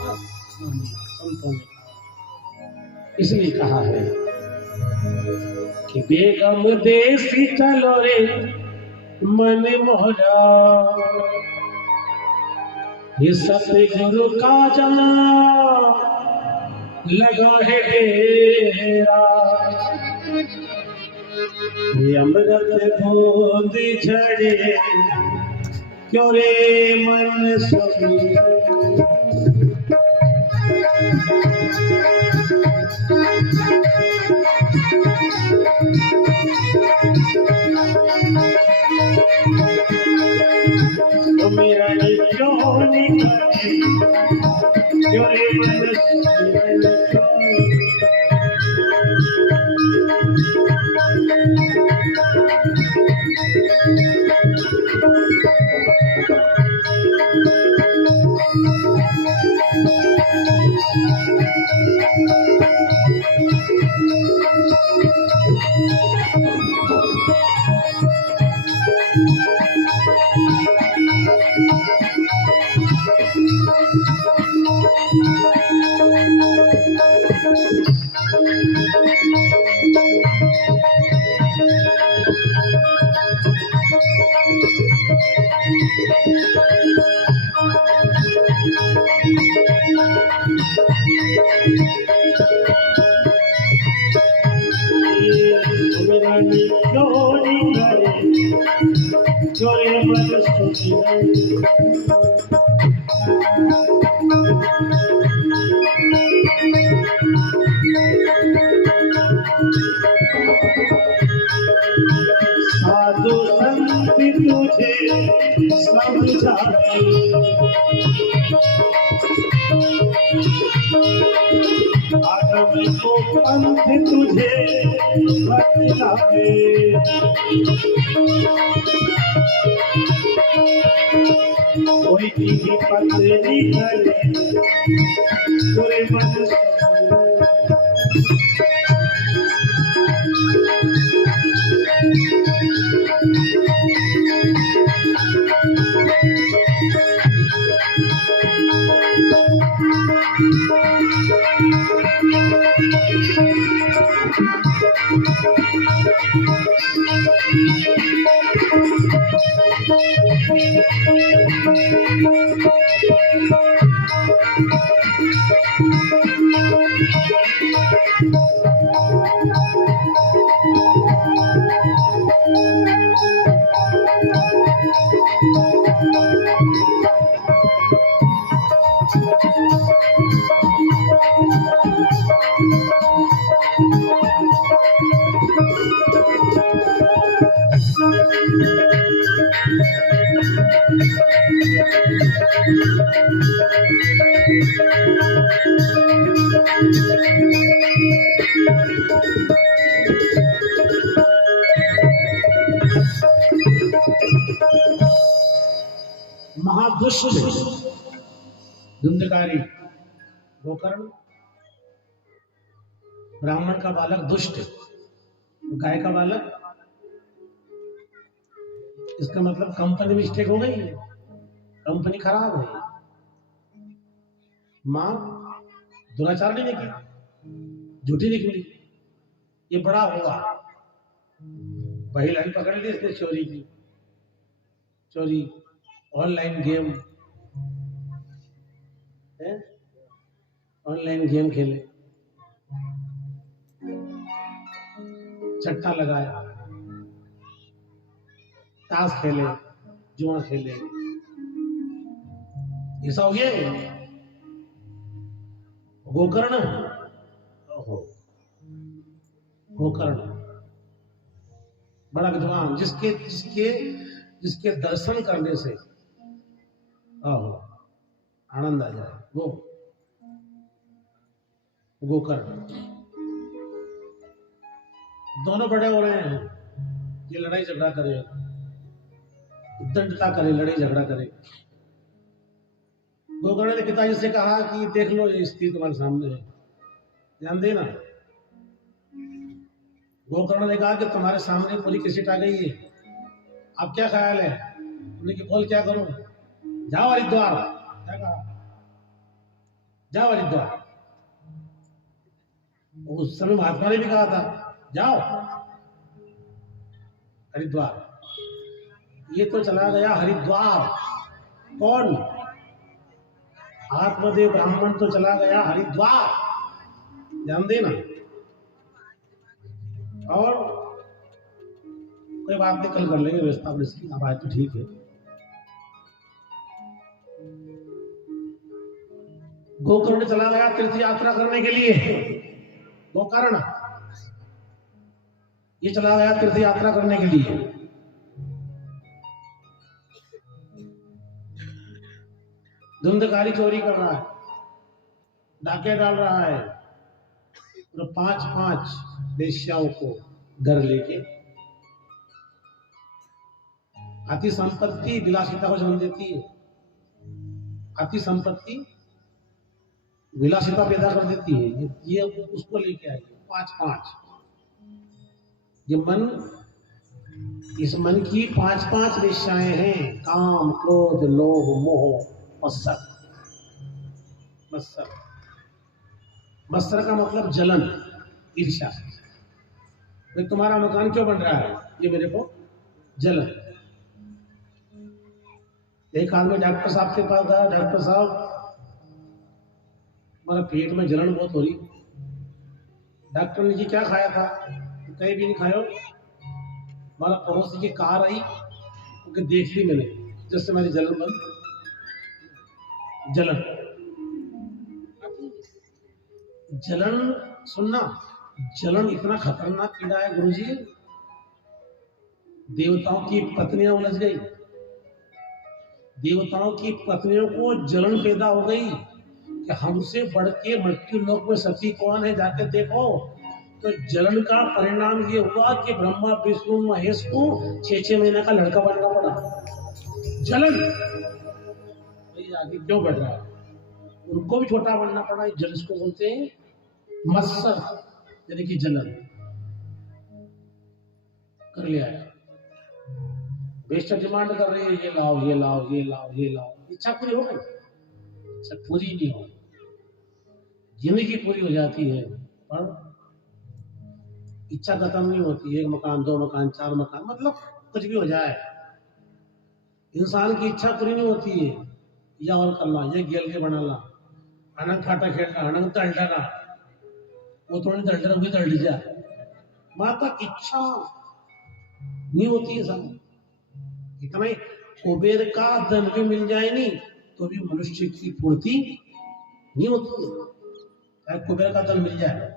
बस संतों ने इसलिए कहा है कि बेगम देसी चलो रे मन मोहरा, ये सतगुरु का जमा लगा है डेरा, ये अमृत बूंद झड़े क्यों रे मन सभी। तो मेरा क्यों निकले क्यों रे मन साधु संत तुझे समझाए, आदम को पंथ तुझे बतलाए, कोई भी पत्नी करे तुरे मन महादुष्ट धुंधकारी गोकर्ण, ब्राह्मण का बालक दुष्ट, गाय का बालक, इसका मतलब कंपनी मिस्टेक हो गई, कंपनी खराब है। मां दुराचार नहीं की, झूठी निकली, ये बड़ा हुआ, वही लाइन पकड़ ली इसने चोरी की, चोरी, ऑनलाइन गेम, ऑनलाइन गेम खेले, चट्टा लगाया, ताश खेले, जुआ खेले, ऐसा हो गया। गोकर्ण, गोकर्ण बड़ा विद्वान, जिसके जिसके जिसके दर्शन करने से आनंद आ जाए, वो गोकर्ण। दोनों बड़े हो रहे हैं, ये लड़ाई झगड़ा करे, दंडता करे, लड़ाई झगड़ा करे। गोकर्ण ने पिताजी से कहा कि देख लो, ये स्थिति तुम्हारे सामने है, ध्यान देना। गोकर्ण ने कहा कि तुम्हारे सामने पूरी कैसेट आ गई है, अब क्या ख्याल है? उन्होंने कि बोल क्या करूं? जाओ हरिद्वार। क्या कहा? जाओ हरिद्वार। उस समय महात्मा ने भी कहा था जाओ हरिद्वार। ये तो चला गया हरिद्वार। कौन? आत्मदेव ब्राह्मण तो चला गया हरिद्वार, ध्यान देना। और कोई बात नहीं, कल कर लेंगे व्यवस्था अपने इसकी, अब आज तो ठीक है। गोकर्ण चला गया तीर्थ यात्रा करने के लिए। गोकर्ण ये चला गया तीर्थ यात्रा करने के लिए। धुंधकारी चोरी कर रहा है, डाके डाल रहा है, और 5-5 वेश्याओं को घर लेके। अति संपत्ति विलासिता को जन्म देती है, अति संपत्ति विलासिता पैदा कर देती है। ये उसको लेके आई 5-5। ये मन, इस मन की 5-5 वेश्याएं हैं, काम, क्रोध, लोभ, मोह, मत्सर। मत्सर, मत्सर का मतलब जलन, ईर्ष्या। तुम्हारा मकान क्यों बन रहा है? ये मेरे को जलन। एक आदमी डॉक्टर साहब के पास गया, डॉक्टर साहब हमारा पेट में जलन बहुत हो रही। डॉक्टर ने जी क्या खाया था? कहीं भी नहीं खाया। हमारा पड़ोसी की कार आई, उनके देख ली मैंने, जैसे मेरी जलन बंद, जलन जलन सुनना, जलन इतना खतरनाक कीड़ा है गुरुजी। देवताओं की पत्नियां उलझ गई, देवताओं की पत्नियों को जलन पैदा हो गई कि हमसे बढ़ के मृत्यु लोक में सती कौन है, जाके देखो। तो जलन का परिणाम ये हुआ कि ब्रह्मा विष्णु महेश को 6-6 महीने का लड़का बनना पड़ा। जलन भाई आगे क्यों बढ़ रहा है, उनको भी छोटा बनना पड़ा। जल इसको बोलते हैं मत्सर, यानी कि जलन कर लिया है। बेशक डिमांड कर रही है, ये लाओ ये लाओ ये लाओ ये लाओ, इच्छा पूरी हो गई, इच्छा पूरी नहीं हो, जिंदगी पूरी हो जाती है पर इच्छा खत्म नहीं होती। 1 मकान 2 मकान 4 मकान, मतलब कुछ भी हो जाए, इंसान की इच्छा पूरी नहीं होती है। या और करना, ये गेल के बना ला, अनंग खाटा खेलना, अनंग तलडना, वो थोड़ी तलडना हुई तलडी जा, माता इच्छा नहीं होती है सब। इतना ही कुबेर का धन भी मिल जाए नहीं तो भी मनुष्य की पूर्ति नहीं होती है। चाहे कुबेर का धन मिल जाए,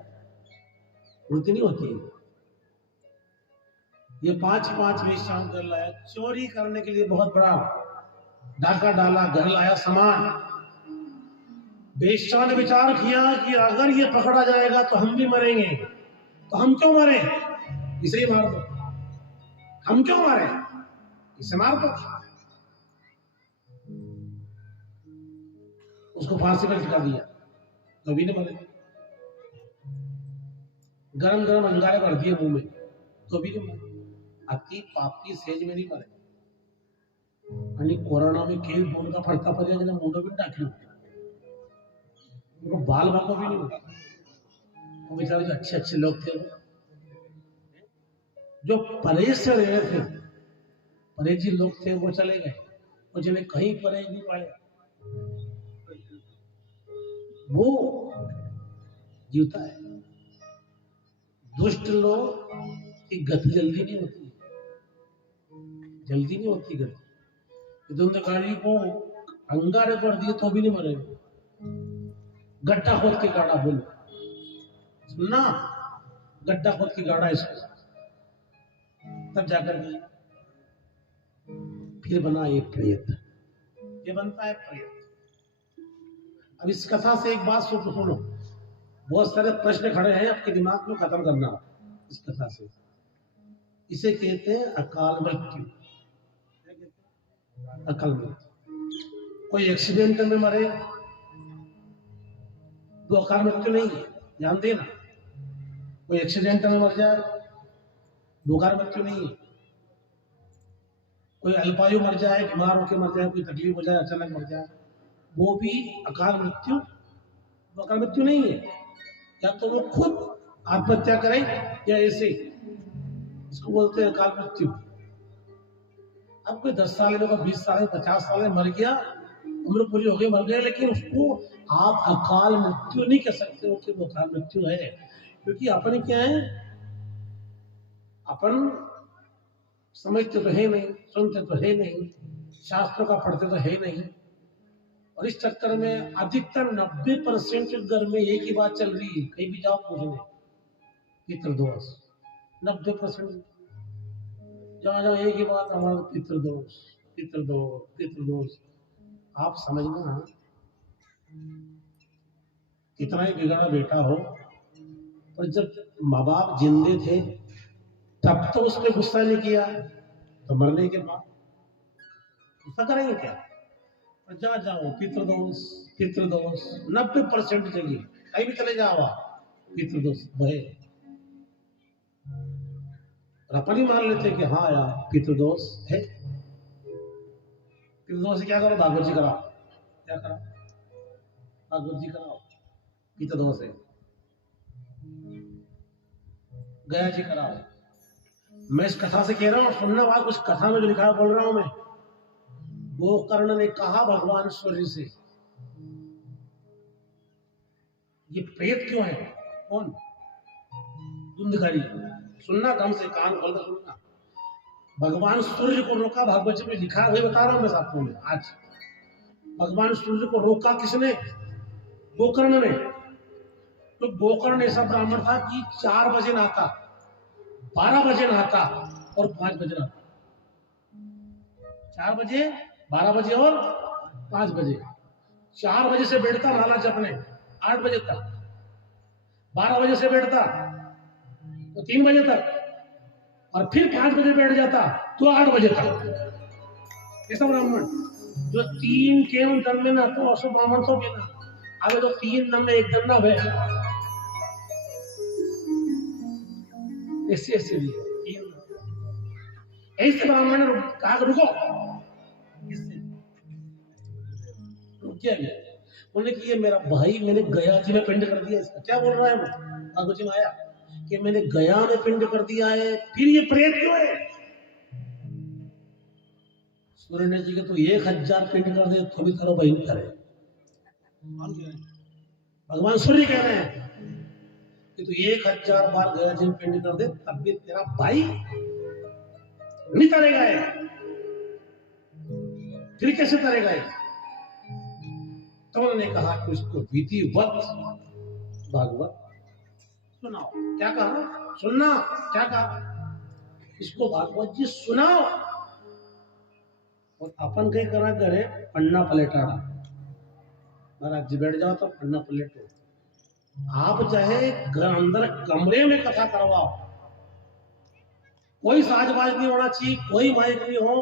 पूर्ति नहीं होती है। ये 5-5 वेश्याओं कर लाया, चोरी करने के लिए बहुत बड़ा डाका डाला, घर लाया सामान। वेश्या ने विचार किया कि अगर ये पकड़ा जाएगा तो हम भी मरेंगे, तो हम क्यों मरे, इसे ही मार दो। हम क्यों मारे, इसे मार दो। उसको फांसी पर लटका दिया, कभी नहीं मरे। गरम गरम अंगारे भर दिए मुंह में, तो भी नहीं मरे। अति पापी सेज में नहीं मरे। आणि कोरोना में केवी मुंडा फड़ता पड़ गया, मुंडो भी टाकी उनको बाल बाको भी नहीं हुआ। वो बेचारे जो अच्छे अच्छे लोग थे, जो परहेज से रह रहे थे, परहेजी लोग थे, वो चले गए। और जिन्हें कहीं परहेज नहीं पाए वो जीवता है। दुष्ट लोग की गति जल्दी नहीं होती, जल्दी नहीं होती गति। दुंदकारी को अंगारे पर दिए तो भी नहीं मरेगा। गड्ढा खोद के गाड़ा, बोलो सुनना, गड्ढा खोद के गाड़ा इसको, तब जाकर के फिर बना ये प्रेत, ये बनता है प्रेत। अब इस कथा से एक बात सुनो, बहुत सारे प्रश्न खड़े हैं आपके दिमाग में, खत्म करना इस कथा से। इसे कहते हैं अकाल मृत्यु। अकाल मृत्यु, कोई एक्सीडेंट में मरे तो अकाल मृत्यु नहीं है, ध्यान देना। कोई एक्सीडेंट में मर जाए तो अकाल मृत्यु नहीं है। कोई अल्पायु मर जाए, बीमार होकर मर जाए, कोई तकलीफ हो जाए, अचानक मर जाए, वो भी अकाल मृत्यु, वो अकाल मृत्यु नहीं है। या तो वो खुद आत्महत्या करे या ऐसे, इसको बोलते हैं अकाल मृत्यु। अब कोई 10 साल में, 20 साल में, 50 साल में मर गया, उम्र पूरी हो गई, मर गया, लेकिन उसको आप अकाल मृत्यु नहीं कह सकते हो कि वो अकाल मृत्यु है। क्योंकि अपन क्या है, अपन समझते तो है नहीं, सुनते तो है नहीं, शास्त्रों का पढ़ते तो है नहीं। और इस चक्कर में अधिकतर 90% घर में एक ही बात चल रही है, कहीं भी जाओ पूछने, पितृदोष। 90% जहाँ जहाँ एक ही बात, हमारा पितृदोष पितृदोष पितृदोष। आप समझना, कितना ही बिगड़ा बेटा हो, पर जब माँ बाप जिंदे थे तब तो उसने गुस्सा नहीं किया, तो मरने के बाद गुस्सा करेंगे क्या। और जा जाओ पितृदोष पितृदोष, 90% जगह कहीं भी चले जाओ पितृदोष भय। अपन ही मान लेते कि हाँ यार पितृदोष है। पितृदोष से क्या करो, भागवत जी कराओ, क्या कराओ, भागवत जी कराओ, पितृदोष है, गया जी कराओ। मैं इस कथा से कह रहा हूं, सुनना बात, उस कथा में जो लिखा है बोल रहा हूं मैं। वो कर्ण ने कहा भगवान सूर्य से, ये प्रेत क्यों है, कौन, धुंधकारी। सुनना ढंग से, कान खोल कर सुनना। भगवान सूर्य को रोका, भागवत जी में लिखा है, वही बता रहा हूं मैं आपको। आज भगवान सूर्य को रोका किसने? गोकर्ण ने। तो गोकर्ण ऐसा ब्राह्मण था कि 4 बजे नहाता, 12 बजे नहाता और 5 बजे नहाता। 4 बजे, 12 बजे और 5 बजे। 4 बजे से बैठता माला जपने 8 बजे तक, 12 बजे से बैठता तो 3 बजे तक, और फिर 5 बजे बैठ जाता तो 8 बजे तक। ऐसा ब्राह्मण जो 3 केवल दम में ना तो असो ब्राह्मण तो भी ना अबे तो 3 दम में 1 दम ना भे ऐसे ऐसे भी ऐसे ब्राह्मण ने कहा रुको, इससे रुक गया। उन्होंने कि ये मेरा भाई, मैंने गया जी में पिंड कर दिया। इसका क्या बोल रहा है वो? भागवत जी में आया कि मैंने गया में पिंड कर दिया है, फिर ये प्रेत क्यों है? सूर्य जी के तो 1000 पिंड कर दे तो भी करो भाई, नहीं करे। भगवान सूर्य कह रहे हैं कि तू 1000 बार गया जी में पिंड कर दे तब भी तेरा भाई नहीं तरेगा है। फिर कैसे तरेगा है? तो उन्होंने कहा कि उसको विधिवत भागवत सुनाओ। क्या कहा? सुनना। क्या कहा? इसको भागवत जी सुनाओ। और अपन कहीं करा करे पन्ना पलटाड़ा, महाराज जी बैठ जाओ तो पन्ना पलटो। आप चाहे घर अंदर कमरे में कथा करवाओ, कोई साजबाज नहीं होना चाहिए, कोई माइक नहीं हो,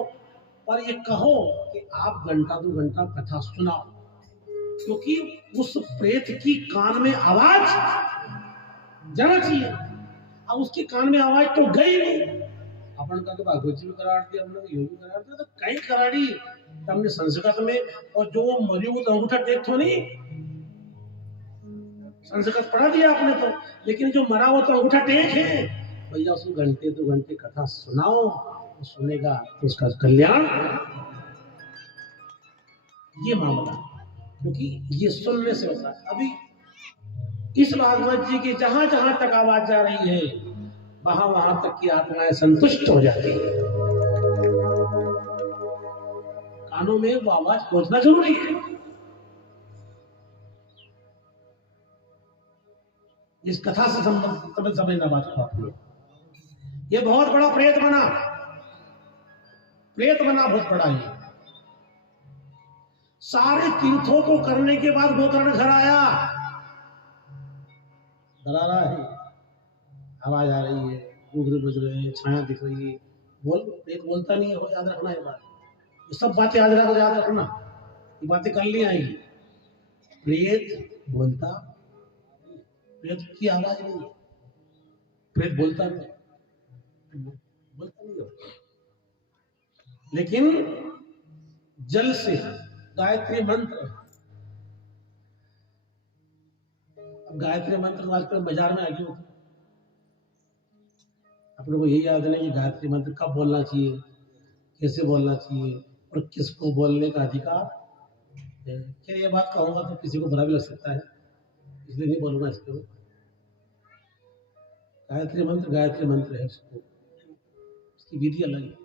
पर ये कहो कि आप घंटा 2 घंटा कथा सुनाओ, क्योंकि उस प्रेत की कान में आवाज जाना चाहिए। अब उसके कान में आवाज तो गई नहीं। अपन का तो भागवत जी में करार दिया, हमने यो भी करार दिया, तो कई कराड़ी हमने संस्कृत में। और जो मरियो तो अंगूठा टेक तो नहीं, संस्कृत पढ़ा दिया आपने तो, लेकिन जो मरा वो तो अंगूठा टेक है। भैया उसको घंटे 2 घंटे कथा सुनाओ, तो सुनेगा तो उसका कल्याण। ये मामला, क्योंकि ये सुनने से होता है। अभी इस भागवत जी की जहां जहां तक आवाज जा रही है, वहां वहां तक की आत्माएं संतुष्ट हो जाती है। कानों में वो आवाज पहुंचना जरूरी है। इस कथा से संबंधित समझना बात को आप लोग। ये बहुत बड़ा प्रेत बना, प्रेत बना बहुत बड़ा। ये सारे तीर्थों को करने के बाद गोकर्ण घर आया, डरा रहा है, आवाज आ रही है, घूंघरे बज रहे हैं, छाया दिख रही है। प्रेत बोलता नहीं है, याद रखना ये बात। ये सब बातें याद रखना, ये बातें कर ली आएगी। प्रेत बोलता, प्रेत की आवाज नहीं है, प्रेत बोलता नहीं, बोलता नहीं है। लेकिन जल से गायत्री मंत्र, अब गायत्री मंत्र आजकल बाजार में आ गई होती, अपने को यही याद नहीं कि गायत्री मंत्र कब बोलना चाहिए, कैसे बोलना चाहिए और किसको बोलने का अधिकार है। क्या ये बात कहूंगा तो किसी को बुरा भी लग सकता है, इसलिए नहीं बोलूंगा इसके ऊपर। गायत्री मंत्र है, उसकी विधि अलग है।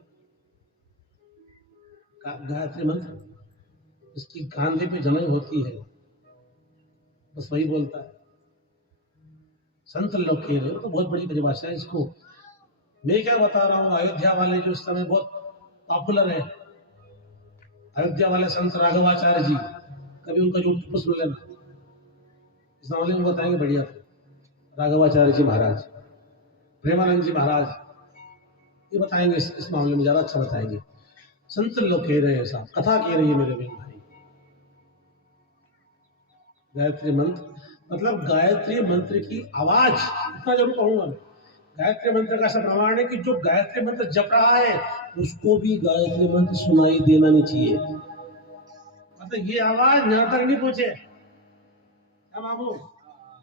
गायत्री मंत्र इसकी कांधे पे जमाई होती है, बस वही बोलता है। संत लोग कह रहे हो तो बहुत बड़ी परिभाषा है इसको। मैं क्या बता रहा हूँ, अयोध्या वाले जो उस समय बहुत पॉपुलर है, अयोध्या वाले संत राघवाचार्य जी, कभी उनका यूट्यूब पर सुन लेना, इस मामले में बताएंगे बढ़िया। राघवाचार्य जी महाराज, प्रेमानंद जी महाराज, ये बताएंगे इस मामले में ज्यादा अच्छा बताएंगे। संत लोग कह रहे हैं, साहब कथा कह रही है मेरे बहन भाई। गायत्री मंत्र मतलब गायत्री मंत्र की आवाज, इतना जरूर कहूंगा मैं। गायत्री मंत्र का ऐसा प्रमाण है कि जो गायत्री मंत्र जप रहा है उसको भी गायत्री मंत्र सुनाई देना नहीं चाहिए। मतलब ये आवाज यहां तक नहीं पहुंचे, क्या बाबू,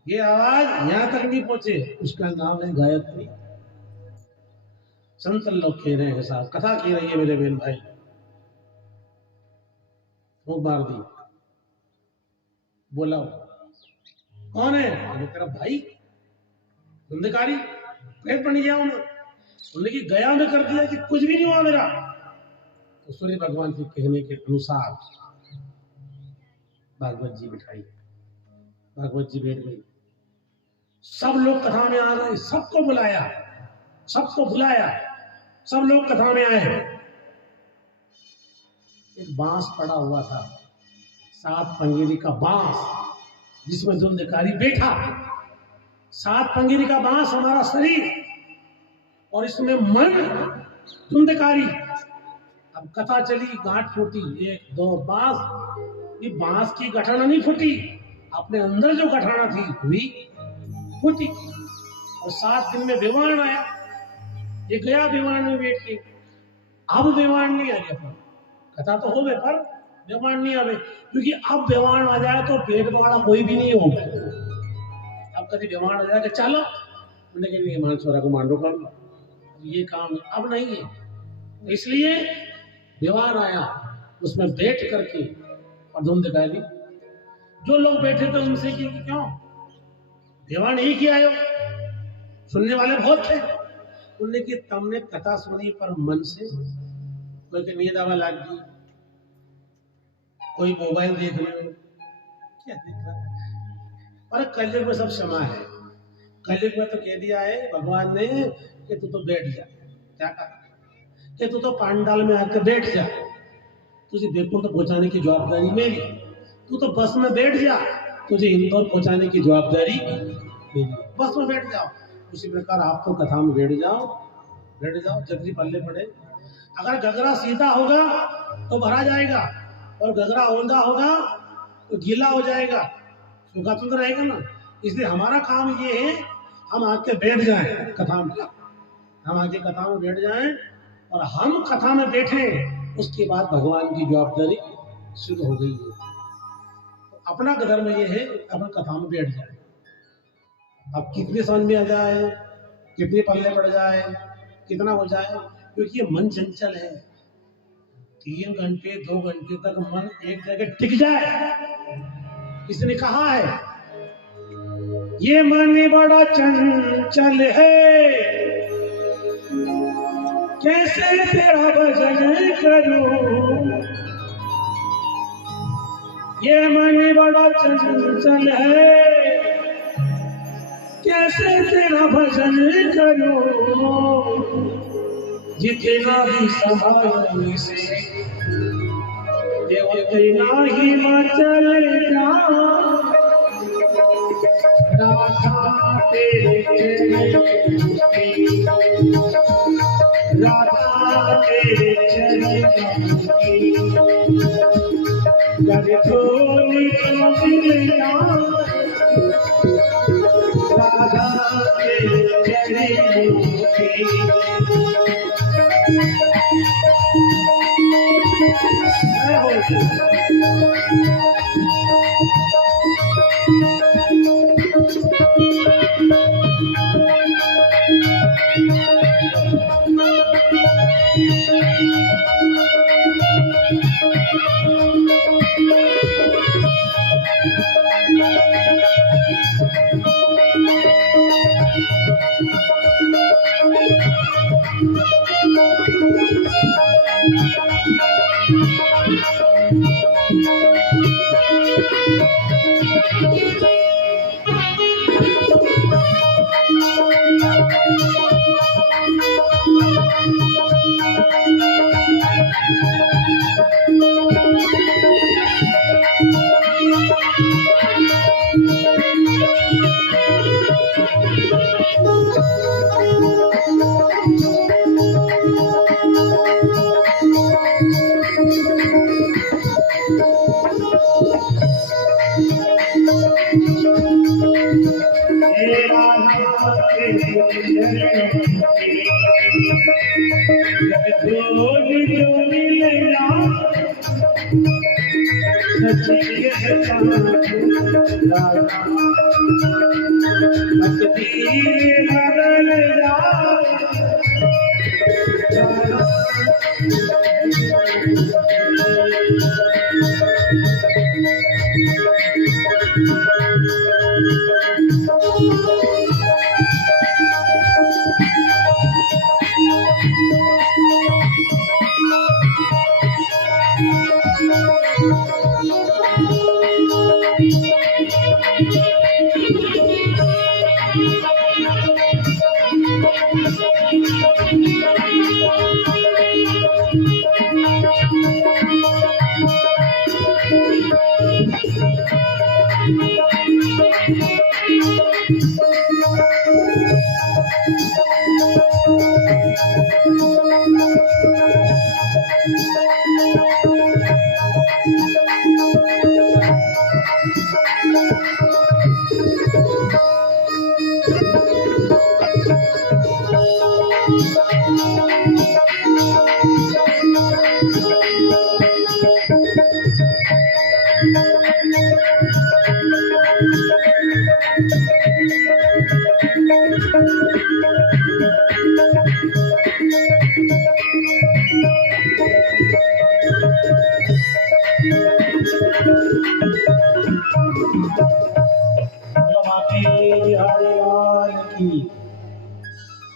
ये आवाज यहां तक नहीं पहुंचे, उसका नाम है गायत्री। संत लोग कह रहे हैं, साहब कथा कह रही है मेरे बहन भाई। मार दी, बोला कौन है? तेरा भाई धुंधकारी, प्रेत बन गया हूं। बोले कि गया में कर दिया कि कुछ भी नहीं हुआ मेरा। तो सूर्य भगवान के कहने के अनुसार भागवत जी बिठाई, भागवत जी बैठ गई, सब लोग कथा में आ गए, सबको बुलाया, सबको बुलाया, सब लोग कथा में आए। एक बांस पड़ा हुआ था, 7 पंगेरी का बांस, जिसमें धुंधकारी बैठा। 7 पंगेरी का बांस हमारा शरीर और इसमें मन धुंधकारी। अब कथा चली, गांठ फूटी, 1 2 बांस, ये बांस की गठाना नहीं फूटी, अपने अंदर जो गठाना थी हुई फूटी। और 7 दिन में विमान आया, ये गया विमान में बैठ के। अब विमान नहीं आ गया, कथा तो हो गए पर विमान नहीं आवे, क्योंकि अब विमान आ जाए तो पेट वाला कोई भी नहीं होगा। अब कभी विमान आ जाए चलो, उन्हें कहेंगे मान छोरा को मांडो कर लो, ये काम अब नहीं है। इसलिए विमान आया, उसमें बैठ करके और धुंधकारी जो लोग बैठे थे उनसे कि क्यों विमान ही किया आयो, सुनने वाले बहुत थे। उन्होंने कि तुमने कथा सुनी पर मन से कोई नींद आवा लग गई, कोई मोबाइल देख रहे हो, क्या देख रहा है। और कलयुग में सब क्षमा है, कलयुग में तो कह दिया है भगवान ने कि तू तो बैठ जा। क्या कहा कि तू तो पांडाल में आकर बैठ जा, तुझे देखो तो पहुंचाने की जवाबदारी मेरी। तू तो बस में बैठ जा, तुझे इंदौर पहुंचाने की जवाबदारी मेरी। बस में बैठ जाओ। उसी प्रकार आप तो कथा में बैठ जाओ, बैठ जाओ, जल्दी पल्ले पड़े। अगर गगरा सीधा होगा तो भरा जाएगा, और गगरा औंधा होगा तो गीला हो जाएगा, सूखा तो रहेगा ना। इसलिए हमारा काम ये है, हम आके बैठ जाएं कथा में, हम आके कथा में बैठ जाएं, और हम कथा में बैठे, उसके बाद भगवान की जवाबदारी शुरू हो गई है। तो अपना धर्म ये है, अपन कथा में बैठ जाए। अब कितने समझ में आ जाए, कितने पल्ले पड़ जाए, कितना हो जाए, क्योंकि ये मन चंचल है। 3 घंटे 2 घंटे तक मन एक जगह टिक जाए, इसने कहा है ये मन बड़ा चंचल है, कैसे तेरा भजन करूं। ये मन बड़ा चंचल है, कैसे तेरा भजन करूं। जितना भी संभालने से उतना ही मचल जा। राधा तेरे चरण की, राधा तेरे चरण की, कर थोड़ी तो मिल जा। राधा तेरे चरण की,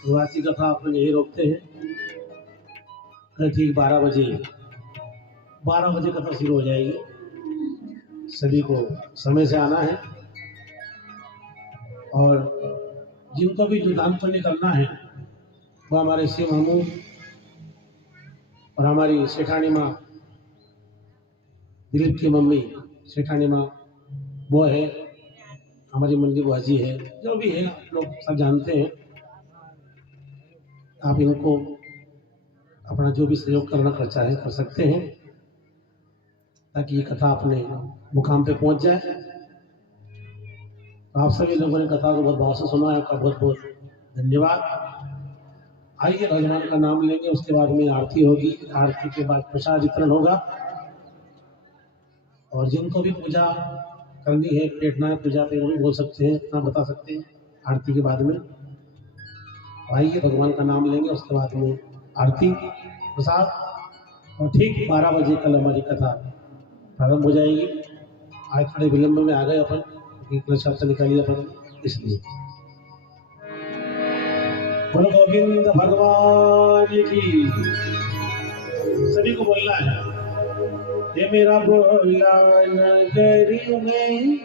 शुरुआती कथा अपन यही रोकते हैं। ठीक 12 बजे कथा शुरू हो जाएगी। सभी को समय से आना है और जिनको भी जो दान पुण्य करना है वो हमारे शिव मामू और हमारी सेठानी माँ दिलीप की मम्मी सेठानी माँ वो है, हमारी मंडी बुआ जी है, जो भी है आप लोग सब जानते हैं। आप इनको अपना जो भी सहयोग करना कर चाहे कर सकते हैं ताकि ये कथा अपने मुकाम पे पहुंच जाए। आप सभी लोगों ने कथा को बहुत भाव से सुना है, आपका बहुत बहुत धन्यवाद। आइए भगवान का नाम लेंगे, उसके बाद में आरती होगी, आरती के बाद प्रसाद वितरण होगा और जिनको भी पूजा करनी है बैठना है पूजा पे वो भी बोल सकते हैं, अपना बता सकते हैं आरती के बाद में। आइए भगवान का नाम लेंगे, उसके बाद में आरती प्रसाद और ठीक 12 बजे कल हमारी कथा प्रारंभ हो जाएगी। आज थोड़े विलंब में आ गए अपन क्योंकि शब्द निकालिए अपन, इसलिए बोलो गोविंद भगवान की। सभी को बोलना है, ये मेरा बोला नगरी में जय